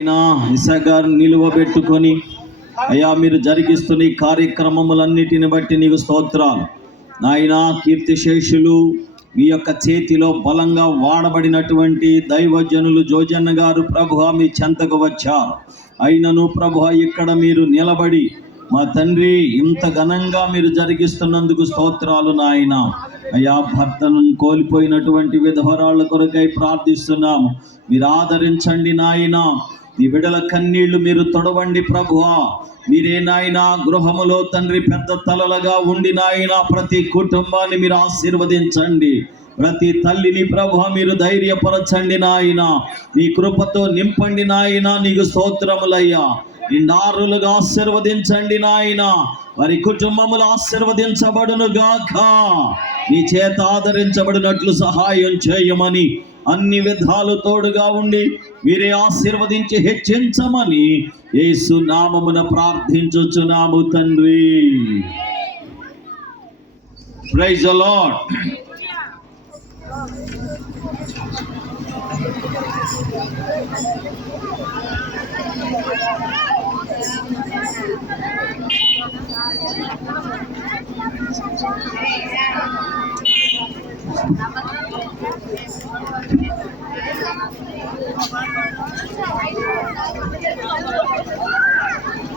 ఇసాగారు నిలువబెట్టుకొని అయ్యా మీరు జరిగిస్తున్న ఈ కార్యక్రమములన్నిటిని బట్టి నీకు స్తోత్రాలు నాయన. కీర్తిశేషులు మీ యొక్క చేతిలో బలంగా వాడబడినటువంటి దైవజనులు జోజన్న గారు ప్రభువా మీ చెంతకు వచ్చారు. అయినను ప్రభువా ఇక్కడ మీరు నిలబడి మా తండ్రి ఇంత ఘనంగా మీరు జరిగిస్తున్నందుకు స్తోత్రాలు నాయన. అయ్యా భర్తను కోల్పోయినటువంటి విధవరాళ్ళ కొరకై ప్రార్థిస్తున్నాము. మీరు ఆదరించండి నాయన. ఈ బిడ్డల కన్నీళ్లు మీరు తొడవండి ప్రభువా. మీరే నాయన గృహములో తండ్రి పెద్ద తలలుగా ఉండి నాయన ప్రతి కుటుంబాన్ని మీరు ఆశీర్వదించండి. ప్రతి తల్లిని ప్రభువా మీరు ధైర్యపరచండి నాయన. నీ కృపతో నింపండి నాయన. నీకు స్తోత్రములయ్యా. నిండారులుగా ఆశీర్వదించండి నాయన. వారి కుటుంబములు ఆశీర్వదించబడును గాక. నీ చేత ఆదరించబడినట్లు సహాయం చేయమని అన్ని విధాలు తోడుగా ఉండి మీరే ఆశీర్వదించి హెచ్చించమని యేసు నామమున ప్రార్థించుచున్నాము తండ్రి. Praise the lord.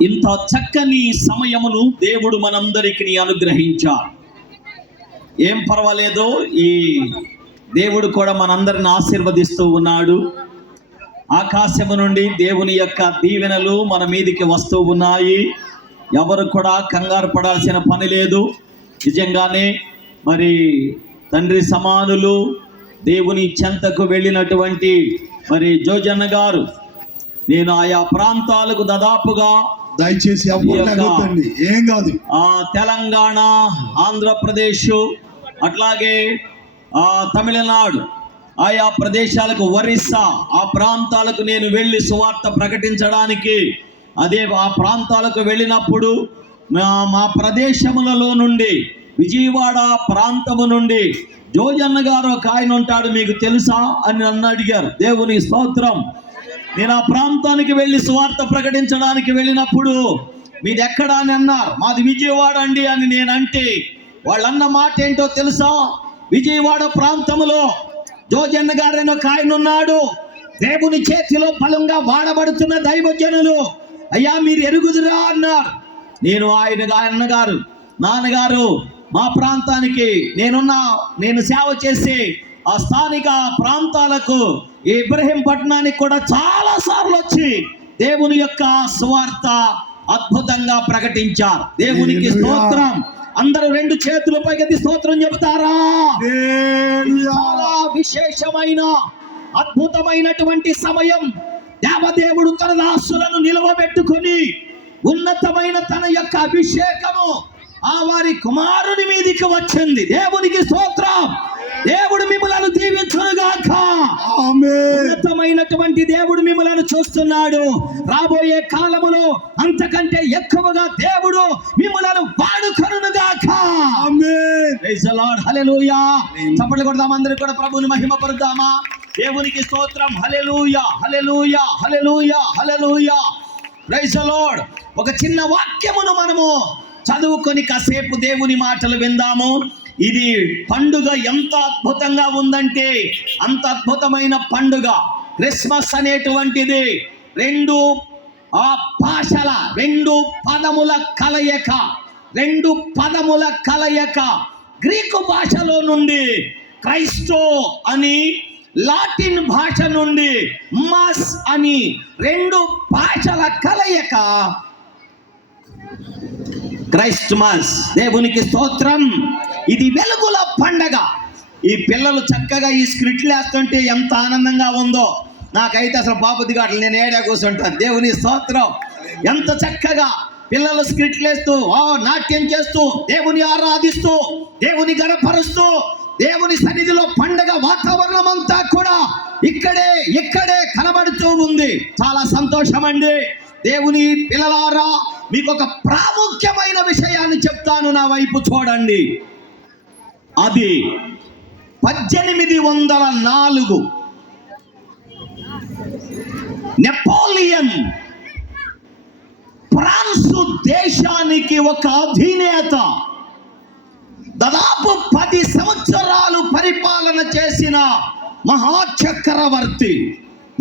ఇంత చక్కని సమయమును దేవుడు మనందరికీ అనుగ్రహించాడు. ఏం పర్వాలేదు, ఈ దేవుడు కూడా మనందరిని ఆశీర్వదిస్తూ ఉన్నాడు. ఆకాశము నుండి దేవుని యొక్క దీవెనలు మన మీదికి వస్తూ ఉన్నాయి. ఎవరు కూడా కంగారు పడాల్సిన పని లేదు. నిజంగానే మరి తండ్రి సమానులు దేవుని చెంతకు వెళ్ళినటువంటి మరి జోజన్న గారు, నేను ఆయా ప్రాంతాలకు దాదాపుగా దయచేసి ఏం కాదు తెలంగాణ, ఆంధ్రప్రదేశ్, అట్లాగే తమిళనాడు, ఆయా ప్రదేశాలకు, ఒరిస్సా ఆ ప్రాంతాలకు నేను వెళ్ళి సువార్త ప్రకటించడానికి ఆ ప్రాంతాలకు వెళ్ళినప్పుడు మా ప్రదేశములలో నుండి విజయవాడ ప్రాంతము నుండి జోజన్న గారు ఒక ఆయన ఉంటాడు, మీకు తెలుసా అని నన్ను అడిగారు. దేవుని స్తోత్రం. నేను ఆ ప్రాంతానికి వెళ్ళి సువార్త ప్రకటించడానికి వెళ్ళినప్పుడు మీది ఎక్కడా అని అన్నారు. మాది విజయవాడ అండి అని నేనంటే వాళ్ళన్న మాట ఏంటో తెలుసా? విజయవాడ ప్రాంతంలో జోజన్న గారు ఒక ఆయన ఉన్నాడు, దేవుని చేతిలో బలంగా వాడబడుతున్న దైవజనులు. అయ్యా మీరు ఎరుగుదురా అన్నారు. నేను అన్నగారు, నాన్నగారు మా ప్రాంతానికి నేను సేవ చేసి ఆ స్థానిక ప్రాంతాలకు ఇబ్రహీంపట్నానికి కూడా చాలా సార్లు వచ్చి దేవుని యొక్క సువార్త అద్భుతంగా ప్రకటించారు. దేవునికి స్తోత్రం. అందరూ రెండు చేతుల పైకి స్తోత్రం చెబుతారా? చాలా విశేషమైన అద్భుతమైనటువంటి సమయం. దేవదేవుడు తన దాసులను నిలవబెట్టుకొని ఉన్నతమైన తన యొక్క అభిషేకము ఆ వారి కుమారుని మీదికి వచ్చింది. దేవునికి స్తోత్రం. దేవుడు మిమ్మలను దీవించునుగాక. ఉన్నతమైనటువంటి దేవుడు మిమ్మలను చూస్తున్నాడు. రాబోయే కాలములో అంతకంటే ఎక్కువగా దేవుడు మిమ్మలను వాడుకొనుగాక. Praise the lord. హల్లెలూయా. చప్పట్లు కొడదాం, అందరూ కూడా ప్రభువుని మహిమపరుద్దామా? దేవునికి స్తోత్రం. Hallelujah, hallelujah, hallelujah, hallelujah. Praise the lord. ఒక చిన్న వాక్యమును మనము చదువుకొని కాసేపు దేవుని మాటలు విందాము. ఇది పండుగ ఎంత అద్భుతంగా ఉందంటే అంత అద్భుతమైన పండుగ. క్రిస్మస్ అనేటువంటిది రెండు పదముల కలయిక. గ్రీకు భాషలో నుండి క్రైస్టో అని, లాటిన్ భాష నుండి మాస్ అని, రెండు భాషల కలయిక క్రైస్ట్మస్. దేవునికి స్తోత్రం. ఇది వెలుగుల పండగ. ఈ పిల్లలు చక్కగా ఈ స్క్రిట్లు వేస్తుంటే ఎంత ఆనందంగా ఉందో నాకైతే అసలు బాబుద్ది గాట్లు నేను ఏడా కూర్చుంటాను. దేవుని స్తోత్రం. ఎంత చక్కగా పిల్లలు స్క్రిట్లు వేస్తూ నాట్యం చేస్తూ దేవుని ఆరాధిస్తూ దేవుని గణపరుస్తూ దేవుని సన్నిధిలో పండగ వాతావరణం అంతా కూడా ఇక్కడే కనబడుతూ ఉంది. చాలా సంతోషం అండి. దేవుని పిల్లలారా, మీకు ఒక ప్రాముఖ్యమైన విషయాన్ని చెప్తాను, నా వైపు చూడండి. అది 1804 నెపోలియన్ ఫ్రాన్స్ దేశానికి ఒక అధినేత, దాదాపు 10 సంవత్సరాలు పరిపాలన చేసిన మహాచక్రవర్తి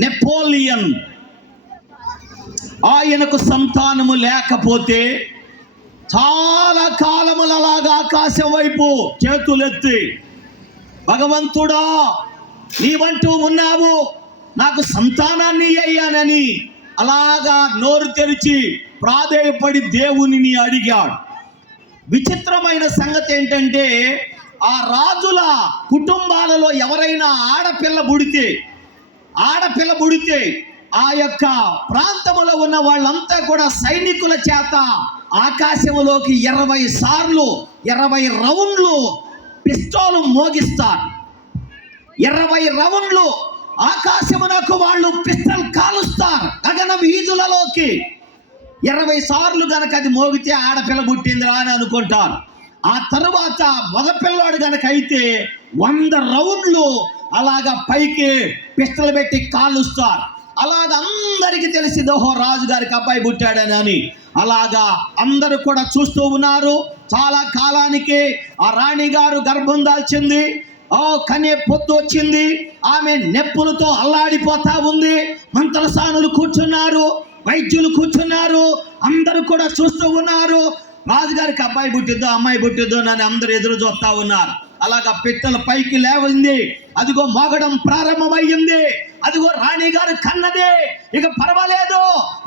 నెపోలియన్. ఆయనకు సంతానము లేకపోతే చాలా కాలములు అలాగా ఆకాశం వైపు చేతులెత్తి, భగవంతుడా నీవంటూ ఉన్నావు, నాకు సంతానాన్ని అయ్యానని అలాగా నోరు తెరిచి ప్రాధేయపడి దేవునిని అడిగాడు. విచిత్రమైన సంగతి ఏంటంటే, ఆ రాజుల కుటుంబాలలో ఎవరైనా ఆడపిల్ల పుడితే ఆ యొక్క ప్రాంతంలో ఉన్న వాళ్ళంతా కూడా సైనికుల చేత ఆకాశంలోకి 20 సార్లు 20 రౌండ్లు పిస్తోలు మోగిస్తారు. 20 రౌండ్లు ఆకాశమునకు వాళ్ళు పిస్టల్ కాలుస్తారు గగన వీధులలోకి. 20 సార్లు గనక అది మోగితే ఆడపిల్ల పుట్టిందిరా అని అనుకుంటారు. ఆ తరువాత మగపిల్లాడు గనక అయితే 100 రౌండ్లు అలాగా పైకి పిస్టల్ పెట్టి కాలుస్తారు. అలాగా అందరికీ తెలిసింది, ఓహో రాజుగారికి అబ్బాయి పుట్టాడని అని. అలాగా అందరూ కూడా చూస్తూ ఉన్నారు. చాలా కాలానికి ఆ రాణి గారు గర్భం దాల్చింది. కనే పొద్దు వచ్చింది. ఆమె నెప్పులతో అల్లాడిపోతా ఉంది. మంత్రసానులు కూర్చున్నారు, వైద్యులు కూర్చున్నారు, అందరూ కూడా చూస్తూ ఉన్నారు. రాజుగారికి అబ్బాయి పుట్టిద్దో అమ్మాయి పుట్టిద్దో అని అందరూ ఎదురు చూస్తా ఉన్నారు. అలాగా పిట్టల పైకి లేవంది. అదిగో మోగడం ప్రారంభమయ్యింది. అదిగో రాణి గారు కన్నదే, ఇక పర్వాలేదు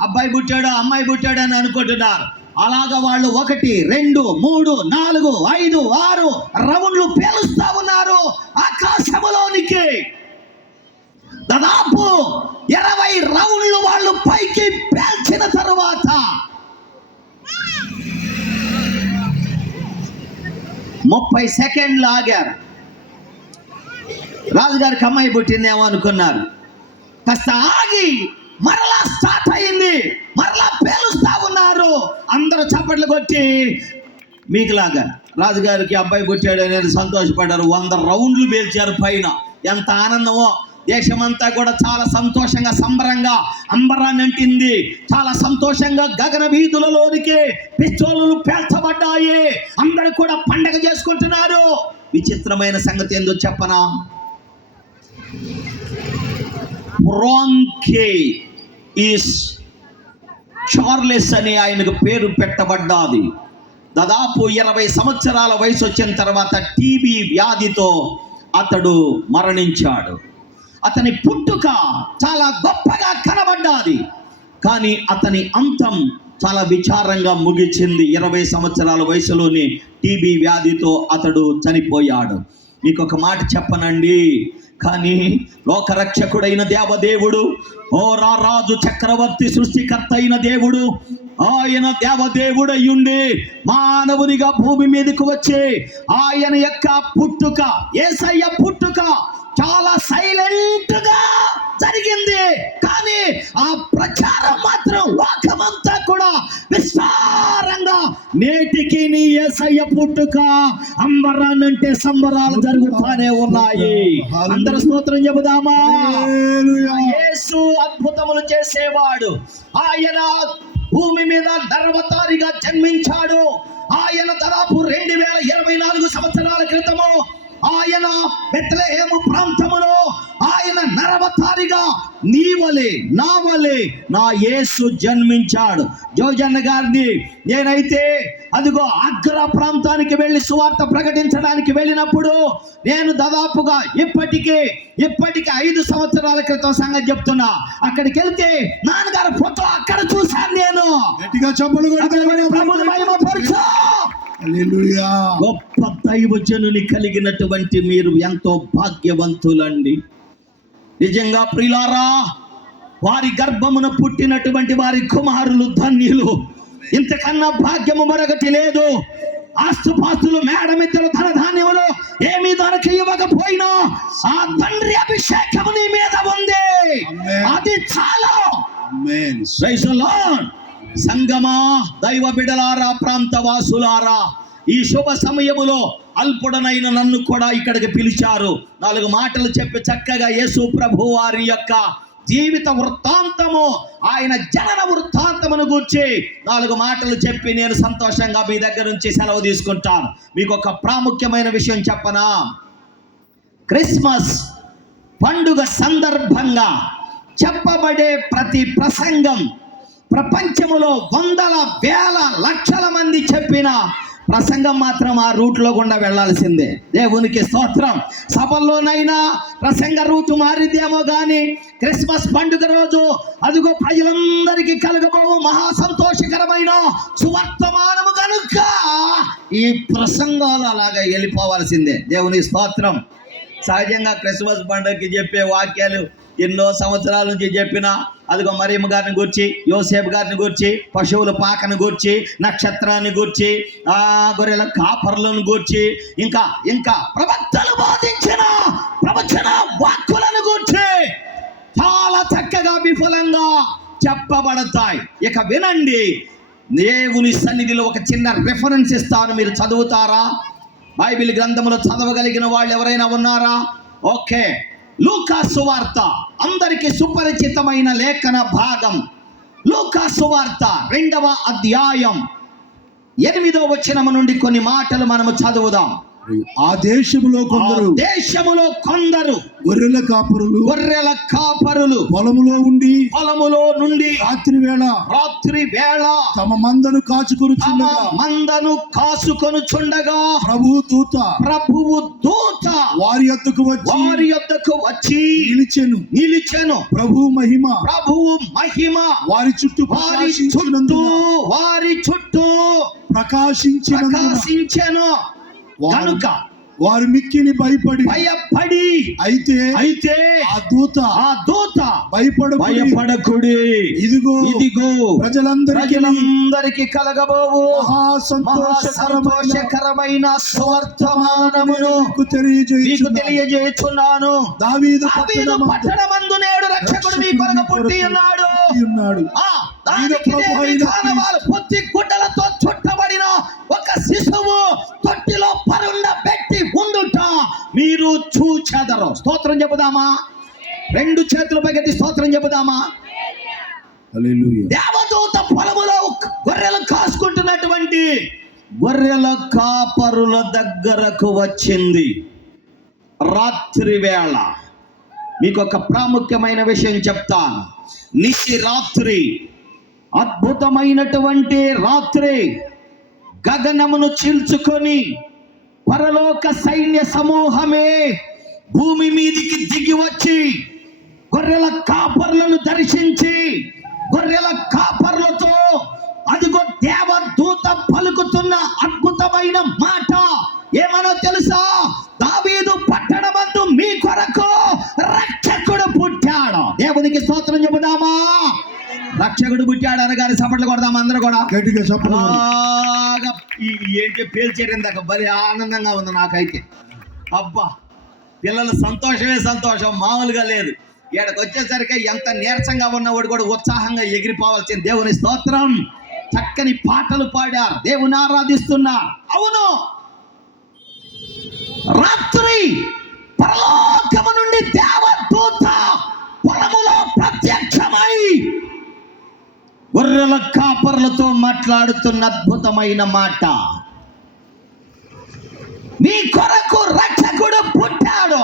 అబ్బాయి పుట్టాడు అమ్మాయి పుట్టాడు అని అనుకుంటున్నారు. అలాగా వాళ్ళు 1 2 3 4 5 6 రౌండ్లు పేలుస్తా ఉన్నారు ఆకాశములోనికి. దాదాపు 20 రౌండ్లు వాళ్ళు పైకి పేల్చిన తరువాత 30 సెకండ్లు ఆగారు. రాజుగారికి అమ్మాయి పుట్టిందేమో అనుకున్నారు. కాస్త ఆగి మరలా స్టార్ట్ అయింది. మరలా పేలుస్తా ఉన్నారు. అందరూ చప్పట్లు కొట్టి మీకులాగా రాజుగారికి అబ్బాయి పుట్టాడు అనేది సంతోషపడ్డారు. 100 రౌండ్లు పేల్చారు పైన. ఎంత ఆనందమో! దేశమంతా కూడా చాలా సంతోషంగా సంబరంగా అంబరాన్ని అంటింది. చాలా సంతోషంగా గగన వీధులలోనికి పిస్తోలులు పేల్చబడ్డాయి. అందరూ కూడా పండగ చేసుకుంటున్నారు. విచిత్రమైన సంగతి ఏందో చెప్పనా? ఫ్రాంకే ఈస్ చార్లెస్ అని ఆయనకు పేరు పెట్టబడ్డాది. దాదాపు 20 సంవత్సరాల వయసు వచ్చిన తర్వాత టీబీ వ్యాధితో అతడు మరణించాడు. అతని పుట్టుక చాలా గొప్పగా కనబడ్డాది, కానీ అతని అంతం చాలా విచారంగా ముగిసింది. 20 సంవత్సరాల వయసులోనే టీబీ వ్యాధితో అతడు చనిపోయాడు. మీకు ఒక మాట చెప్పనండి, కానీ లోకరక్షకుడైన దేవదేవుడు, రాజు చక్రవర్తి సృష్టికర్త అయిన దేవుడు, ఆయన దేవదేవుడయ్యుండి మానవునిగా భూమి మీదకు వచ్చి ఆయన యొక్క పుట్టుక, యేసయ్య పుట్టుక చాలా సైలెంట్ గా జరిగింది. కానీ ఆ ప్రచారం మాత్రం లోకమంతా కూడా విస్తారంగా నేటికి నీ యేసయ్య పుట్టుక అంబరాన్నంటే సంబరాలు జరుగుతానే ఉన్నాయి. అందరూ స్తోత్రం చెబుదామా? యేసు అద్భుతములు చేసేవాడు. ఆయన భూమి మీద నరవతారిగా జన్మించాడు. ఆయన దాదాపు 2024 సంవత్సరాల క్రితము ఆయన బెత్లెహేము ప్రాంతములో ఆయన నరవతారిగా నీ వలె నా వలె నా యేసు జన్మించాడు. జోజన్న గారిని నేనైతే అదిగో అగ్ర ప్రాంతానికి వెళ్ళి సువార్త ప్రకటించడానికి వెళ్ళినప్పుడు నేను దాదాపుగా ఇప్పటికి 5 సంవత్సరాల క్రితం సంగతి చెప్తున్నా. అక్కడికి వెళ్తే నాన్నగారు ఫోటో అక్కడ చూశాను. నేను గట్టిగా గొప్ప దైవజనుని కలిగినటువంటి మీరు ఎంతో భాగ్యవంతులండి. నిజంగా ప్రియులారా, వారి గర్భమున పుట్టినటువంటి వారి కుమారులు ధన్యులు. ఇంతకన్నా భాగ్యము మరొకటి లేదు. ఆస్తుపాస్తులు మేడమిద్దరు ధనధాన్యములు ఏమీ దానికి ఇవ్వకపోయినా ఆ తండ్రి అభిషేకము నీ మీద ఉంది. అది చాలా. Praise the lord. సంగమా, దైవ బిడలారా, ప్రాంత వాసులారా, ఈ శుభ సమయములో అల్పుడనైన నన్ను కూడా ఇక్కడికి పిలిచారు. 4 మాటలు చెప్పి చక్కగా యేసు ప్రభు వారి యొక్క జీవిత వృత్తాంతము, ఆయన జనన వృత్తాంతమును గూర్చి 4 మాటలు చెప్పి నేను సంతోషంగా మీ దగ్గర నుంచి సెలవు తీసుకుంటాను. మీకు ఒక ప్రాముఖ్యమైన విషయం చెప్పనా? క్రిస్మస్ పండుగ సందర్భంగా చెప్పబడే ప్రతి ప్రసంగం ప్రపంచములో వందల వేల లక్షల మంది చెప్పిన ప్రసంగం మాత్రం ఆ రూట్లో గుండా వెళ్లాల్సిందే. దేవునికి స్తోత్రం. సభల్లోనైనా ప్రసంగ రూటు మారిద్దేమో కానీ క్రిస్మస్ పండుగ రోజు అదిగో ప్రజలందరికీ కలగబోవు మహా సంతోషకరమైన సువర్తమానము కనుక ఈ ప్రసంగాలు అలాగా వెళ్ళిపోవాల్సిందే. దేవుని స్తోత్రం. సహజంగా క్రిస్మస్ పండుగకి చెప్పే వాక్యాలు ఎన్నో సంవత్సరాల నుంచి చెప్పిన అదిగో మరియమ్మ గారిని గూర్చి, యోసేపు గారిని గూర్చి, పశువుల పాకను గూర్చి, నక్షత్రాన్ని గూర్చి, గొర్రెల కాపర్లను గూర్చి, ఇంకా ఇంకా ప్రవక్తలు బోధించిన ప్రవచన వాక్కులను గూర్చి చాలా చక్కగా విఫలంగా చెప్పబడతాయి. ఇక వినండి, దేవుని సన్నిధిలో ఒక చిన్న రెఫరెన్స్ ఇస్తాను, మీరు చదువుతారా? బైబిల్ గ్రంథంలో చదవగలిగిన వాళ్ళు ఎవరైనా ఉన్నారా? ఓకే, లూకా సువార్త అందరికీ సుపరిచితమైన లేఖన భాగం. లూకా సువార్త 2వ అధ్యాయం 8వ వచనము నుండి కొన్ని మాటలు మనము చదువుదాం. ఆ దేశములో కొందరు గొర్రెల కాపరులు పొలములో నుండి రాత్రి వేళ తమ మందను కాచుకొనుచుండగా ప్రభువు దూత వారి యొద్దకు వచ్చి నిలిచెను. ప్రభువు మహిమ వారి చుట్టూ ప్రకాశించెను కనుక వారు మిక్కిలి భయపడి అయితే ఆ దూత భయపడకుడి, ఇదిగో ప్రజలందరికీ కలగబోవు సంతోషకరమైన సువర్తమానమును మీకు తెలియజేయుచున్నాను. దావీదు పట్టణమందు నేడు రక్షకుడు మీ కొరకు పుట్టి ఉన్నాడు. పొత్తి గుడ్డలతో చుట్టబడిన ఒక శిశువు తొట్టిలో పరుండబెట్టి ఉండుట మీరు చూచెదరు. స్తోత్రం చెబుదామా? 2 చేతుల పైకెత్తి స్తోత్రం చెబుదామా? హల్లెలూయా. దేవదూత పొలములో గొర్రెలు కాసుకుంటున్నటువంటి గొర్రెల కాపరుల దగ్గరకు వచ్చింది రాత్రి వేళ. మీకు ఒక ప్రాముఖ్యమైన విషయం చెప్తాను. నిశి రాత్రి, అద్భుతమైనటువంటి రాత్రి, గగనమును చీల్చుకొని పరలోక సైన్య సమూహమే భూమి మీదికి దిగి వచ్చి గొర్రెల కాపర్లను దర్శించి గొర్రెల కాపర్లతో అదిగో దేవదూత పలుకుతున్న అద్భుతమైన మాట ఏమనో తెలుసా? దావీదు పట్టణమందు మీ కొరకు రక్షకుడు పుట్టాడు. దేవునికి స్తోత్రం చెబుదామా? రక్షకుడు పుట్టాడు అనగానే చప్పట్లు కొడదాం అందరూ కూడా గట్టిగా. ఏంటి పేల్చేరిందాక భలే ఆనందంగా ఉంది నాకైతే. అబ్బా, పిల్లల సంతోషమే సంతోషం, మామూలుగా లేదు. ఇక్కడికి వచ్చేసరికి ఎంత నీరసంగా ఉన్నవాడు కూడా ఉత్సాహంగా ఎగిరిపోవాల్సిన. దేవుని స్తోత్రం. చక్కని పాటలు పాడారు, దేవుని ఆరాధిస్తున్నారు. అవును, రాత్రి పరలోకము నుండి దేవదూత పొలములో ప్రత్యక్షమై గొర్రెల కాపర్లతో మాట్లాడుతున్న అద్భుతమైన మాట, మీ కొరకు రక్షకుడు పుట్టాడు.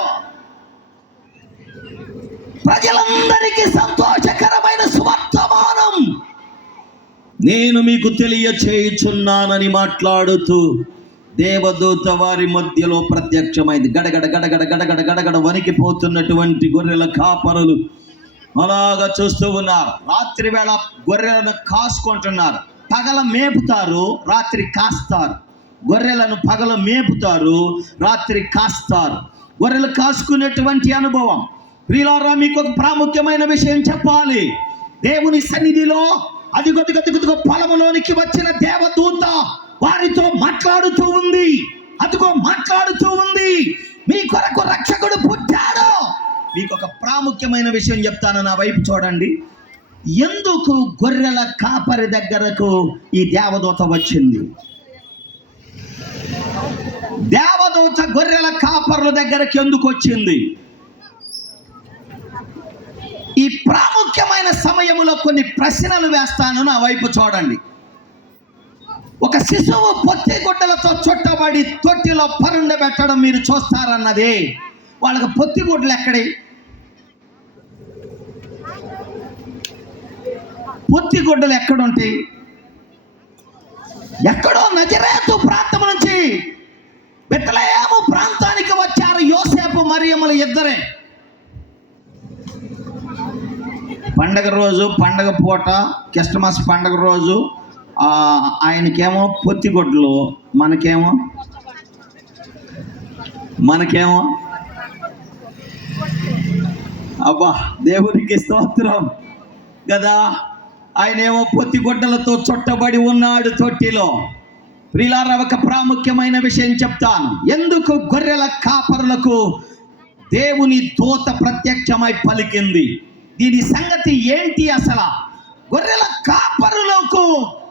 ప్రజలందరికీ సంతోషకరమైన సువర్తమానం నేను మీకు తెలియచేయుచున్నానని మాట్లాడుతూ దేవదూత వారి మధ్యలో ప్రత్యక్షమైంది. గడగడ గడగడ గడగడ గడగడ వణికిపోతున్నటువంటి గొర్రెల కాపరులు అలాగా చూస్తూ ఉన్నారు. రాత్రి వేళ గొర్రెలను కాసుకుంటున్నారు. పగల మేపుతారు, రాత్రి కాస్తారు. గొర్రెలను పగల మేపుతారు, రాత్రి కాస్తారు. గొర్రెలు కాసుకునేటువంటి అనుభవం. ప్రియులారా, మీకు ఒక ప్రాముఖ్యమైన విషయం చెప్పాలి. దేవుని సన్నిధిలో అదిగొదిగొదిగొదిగో పొలములోనికి వచ్చిన దేవదూత వారితో మాట్లాడుతూ ఉంది. అదిగో మాట్లాడుతూ ఉంది, మీ కొరకు రక్షకుడు పుట్టాడు. మీకు ఒక ప్రాముఖ్యమైన విషయం చెప్తాను, నా వైపు చూడండి. ఎందుకు గొర్రెల కాపరి దగ్గరకు ఈ దేవదూత వచ్చింది? దేవదూత గొర్రెల కాపరుల దగ్గరకు ఎందుకు వచ్చింది? ఈ సమయంలో కొన్ని ప్రశ్నలు వేస్తాను, నా వైపు చూడండి. ఒక శిశువు పొత్తి గుడ్డలతో చుట్టబడి తొట్టిలో పరుండబెట్టడం మీరు చూస్తారన్నది. వాళ్ళకి పొత్తి గుడ్డలు ఎక్కడి? పొత్తి గుడ్డలు ఎక్కడుంటాయి? ఎక్కడో నజరేతు ప్రాంతం నుంచి బెత్లెహేము ప్రాంతానికి వచ్చారు యోసేపు మరియమ్మలు ఇద్దరే. పండగ రోజు, పండగ పూట, క్రిస్మస్ పండగ రోజు ఆయనకేమో పొత్తిగొడ్లు, మనకేమో అబ్బా దేవునికి స్తోత్రం కదా. ఆయనేమో పొత్తిగొడ్డలతో చుట్టబడి ఉన్నాడు తొట్టిలో. ప్రియులారా, ఒక ప్రాముఖ్యమైన విషయం చెప్తాను. ఎందుకు గొర్రెల కాపరులకు దేవుని దూత ప్రత్యక్షమై పలికింది? దీని సంగతి ఏంటి అసలు? గొర్రెల కాపరులకు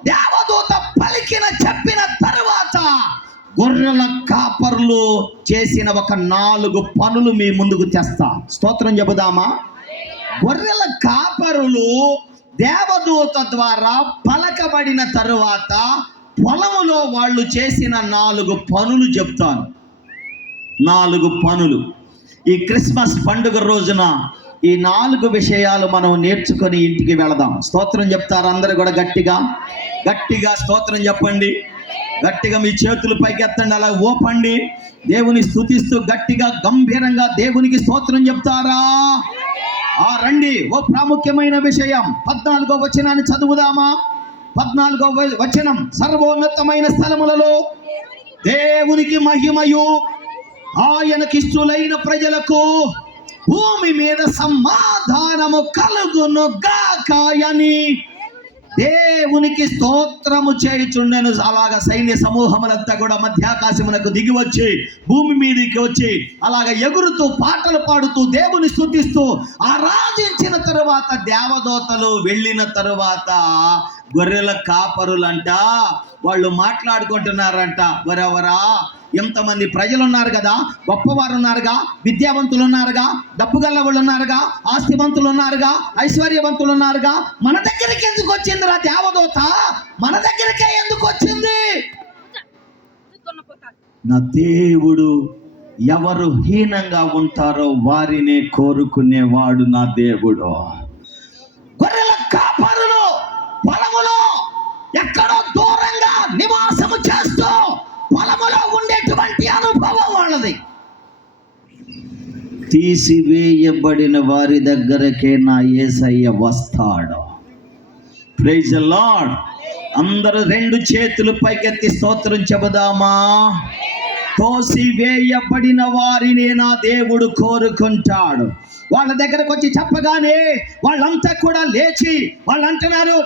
దేవదూత చెప్పిన తరువాత గొర్రెల కాపరులు చేసిన ఒక 4 పనులు మీ ముందుకు తెస్తా. స్తోత్రం చెబుదామా? గొర్రెల కాపరులు దేవదూత ద్వారా పలకబడిన తరువాత పొలములో వాళ్ళు చేసిన 4 పనులు చెప్తాను. 4 పనులు. ఈ క్రిస్మస్ పండుగ రోజున ఈ 4 విషయాలు మనం నేర్చుకొని ఇంటికి వెళదాం. స్తోత్రం చెప్తారు అందరూ కూడా గట్టిగా స్తోత్రం చెప్పండి. గట్టిగా మీ చేతులు పైకి ఎత్తండి, అలా ఓపండి. దేవుని స్తుతిస్తూ గట్టిగా గంభీరంగా దేవునికి స్తోత్రం చెప్తారా? రండి. ఓ ప్రాముఖ్యమైన విషయం 14వ వచనాన్ని చదువుదామా? 14వ వచనం, సర్వోన్నతమైన స్థలములలో దేవునికి మహిమయు ఆయనకిష్టులైన ప్రజలకు భూమి మీద సమాధానము కలుగును గాక అని దేవునికి స్తోత్రము చేయుచుండెను. అలాగా సైన్య సమూహములంతా కూడా మధ్యాకాశమునకు దిగి వచ్చి భూమి మీదకి వచ్చి అలాగ ఎగురుతూ పాటలు పాడుతూ దేవుని స్తుతిస్తూ ఆరాధించిన తరువాత దేవదూతలు వెళ్ళిన తరువాత గొర్రెల కాపరులంట వాళ్ళు మాట్లాడుకుంటున్నారంట. వరవరా, ఎంతమంది ప్రజలు ఉన్నారు కదా, గొప్పవారు ఉన్నారుగా, విద్యావంతులు ఉన్నారుగా, డబ్బు గల్ల వాళ్ళు ఉన్నారుగా, ఆస్తివంతులు ఉన్నారుగా, ఐశ్వర్యవంతులు ఉన్నారుగా, మన దగ్గరికి ఎందుకు వచ్చిందిరా దేవదూత? మన దగ్గరికే ఎందుకు వచ్చింది? నా దేవుడు ఎవరు హీనంగా ఉంటారో వారినే కోరుకునేవాడు నా దేవుడు. గొర్రెల కాపరులు పొలములో ఎక్కడో దూరంగా నివాసము చేస్తూ పొలములో ఉండేటువంటి అనుభవం వాళ్ళది. తీసివేయబడిన వారి దగ్గరకే నా యేసయ్య వస్తాడు. Praise the lord. అందరూ 2 చేతులు పైకెత్తి స్తోత్రం చెబుదామా? తోసివేయబడిన వారిని నా దేవుడు కోరుకుంటాడు. వాళ్ళ దగ్గరకు వచ్చి చెప్పగానే వాళ్ళంతా కూడా లేచి వాళ్ళు అంటున్నారు,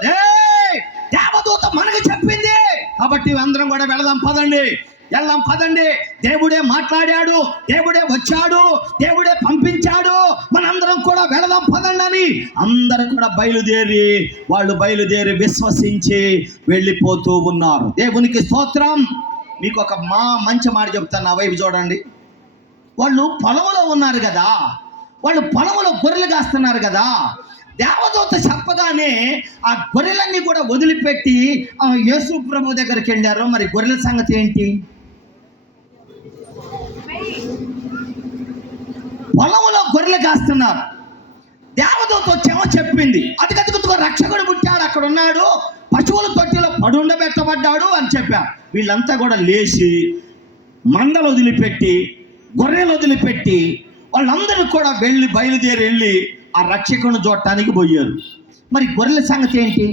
దేవదూత మనకు చెప్పింది కాబట్టి అందరం కూడా వెళదాం పదండి. దేవుడే మాట్లాడాడు, దేవుడే వచ్చాడు, దేవుడే పంపించాడు, మనందరం కూడా వెళదాం పదండి అని అందరూ కూడా బయలుదేరి విశ్వసించి వెళ్ళిపోతూ ఉన్నారు. దేవునికి స్తోత్రం. మీకు ఒక మంచి మాట చెప్తాను, నా వైపు చూడండి. వాళ్ళు పొలంలో ఉన్నారు కదా, వాళ్ళు పొలంలో గొర్రెలు కాస్తున్నారు కదా. దేవదూత చెప్పగానే ఆ గొర్రెలన్నీ కూడా వదిలిపెట్టి యేసు ప్రభు దగ్గరికి వెళ్ళారు. మరి గొర్రెల సంగతి ఏంటి? పొలంలో గొర్రెలు కాస్తున్నారు. దేవదూత వచ్చేమో చెప్పింది, అటుకతుకుతుగా రక్షకుడు పుట్టాడు, అక్కడ ఉన్నాడు, పశువుల తొట్టిలో పడుండబెట్టబడ్డాడు అని చెప్పారు. వీళ్ళంతా కూడా లేచి మందలు వదిలిపెట్టి గొర్రెలు వదిలిపెట్టి వాళ్ళందరూ కూడా బయలుదేరి వెళ్ళి ఆ రక్షకుని చూడటానికి పోయారు. మరి గొర్రెల సంగతి ఏంటి?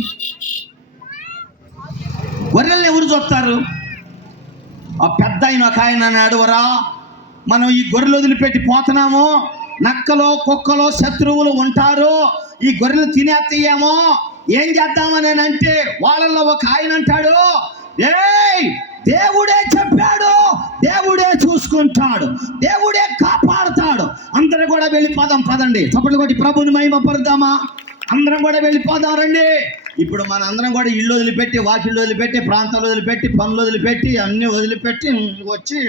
గొర్రెల్ని ఎవరు చూస్తారు? ఆ పెద్ద ఒక ఆయన అన్నాడు, వరా మనం ఈ గొర్రెలు వదిలిపెట్టి పోతున్నాము, నక్కలో కుక్కలో శత్రువులు ఉంటారు, ఈ గొర్రెలు తినేస్తాయేమో, ఏం చేద్దామని అంటే వాళ్ళల్లో ఒక ఆయన అంటాడు, దేవుడే చెప్పాడు, దేవుడే చూసుకుంటాడు, దేవుడే కాపాడుతాడు, అందరూ కూడా వెళ్ళిపోదాం పదండి. చప్పట్లు కొట్టి ప్రభుని మహిమపడదామా? అందరం కూడా వెళ్ళిపోదాం రండి. ఇప్పుడు మన అందరం కూడా ఇల్లు వదిలిపెట్టి, వాకిళ్ళు వదిలిపెట్టి, ప్రాంతాలు వదిలిపెట్టి, పనులు వదిలిపెట్టి, అన్ని వదిలిపెట్టి వచ్చి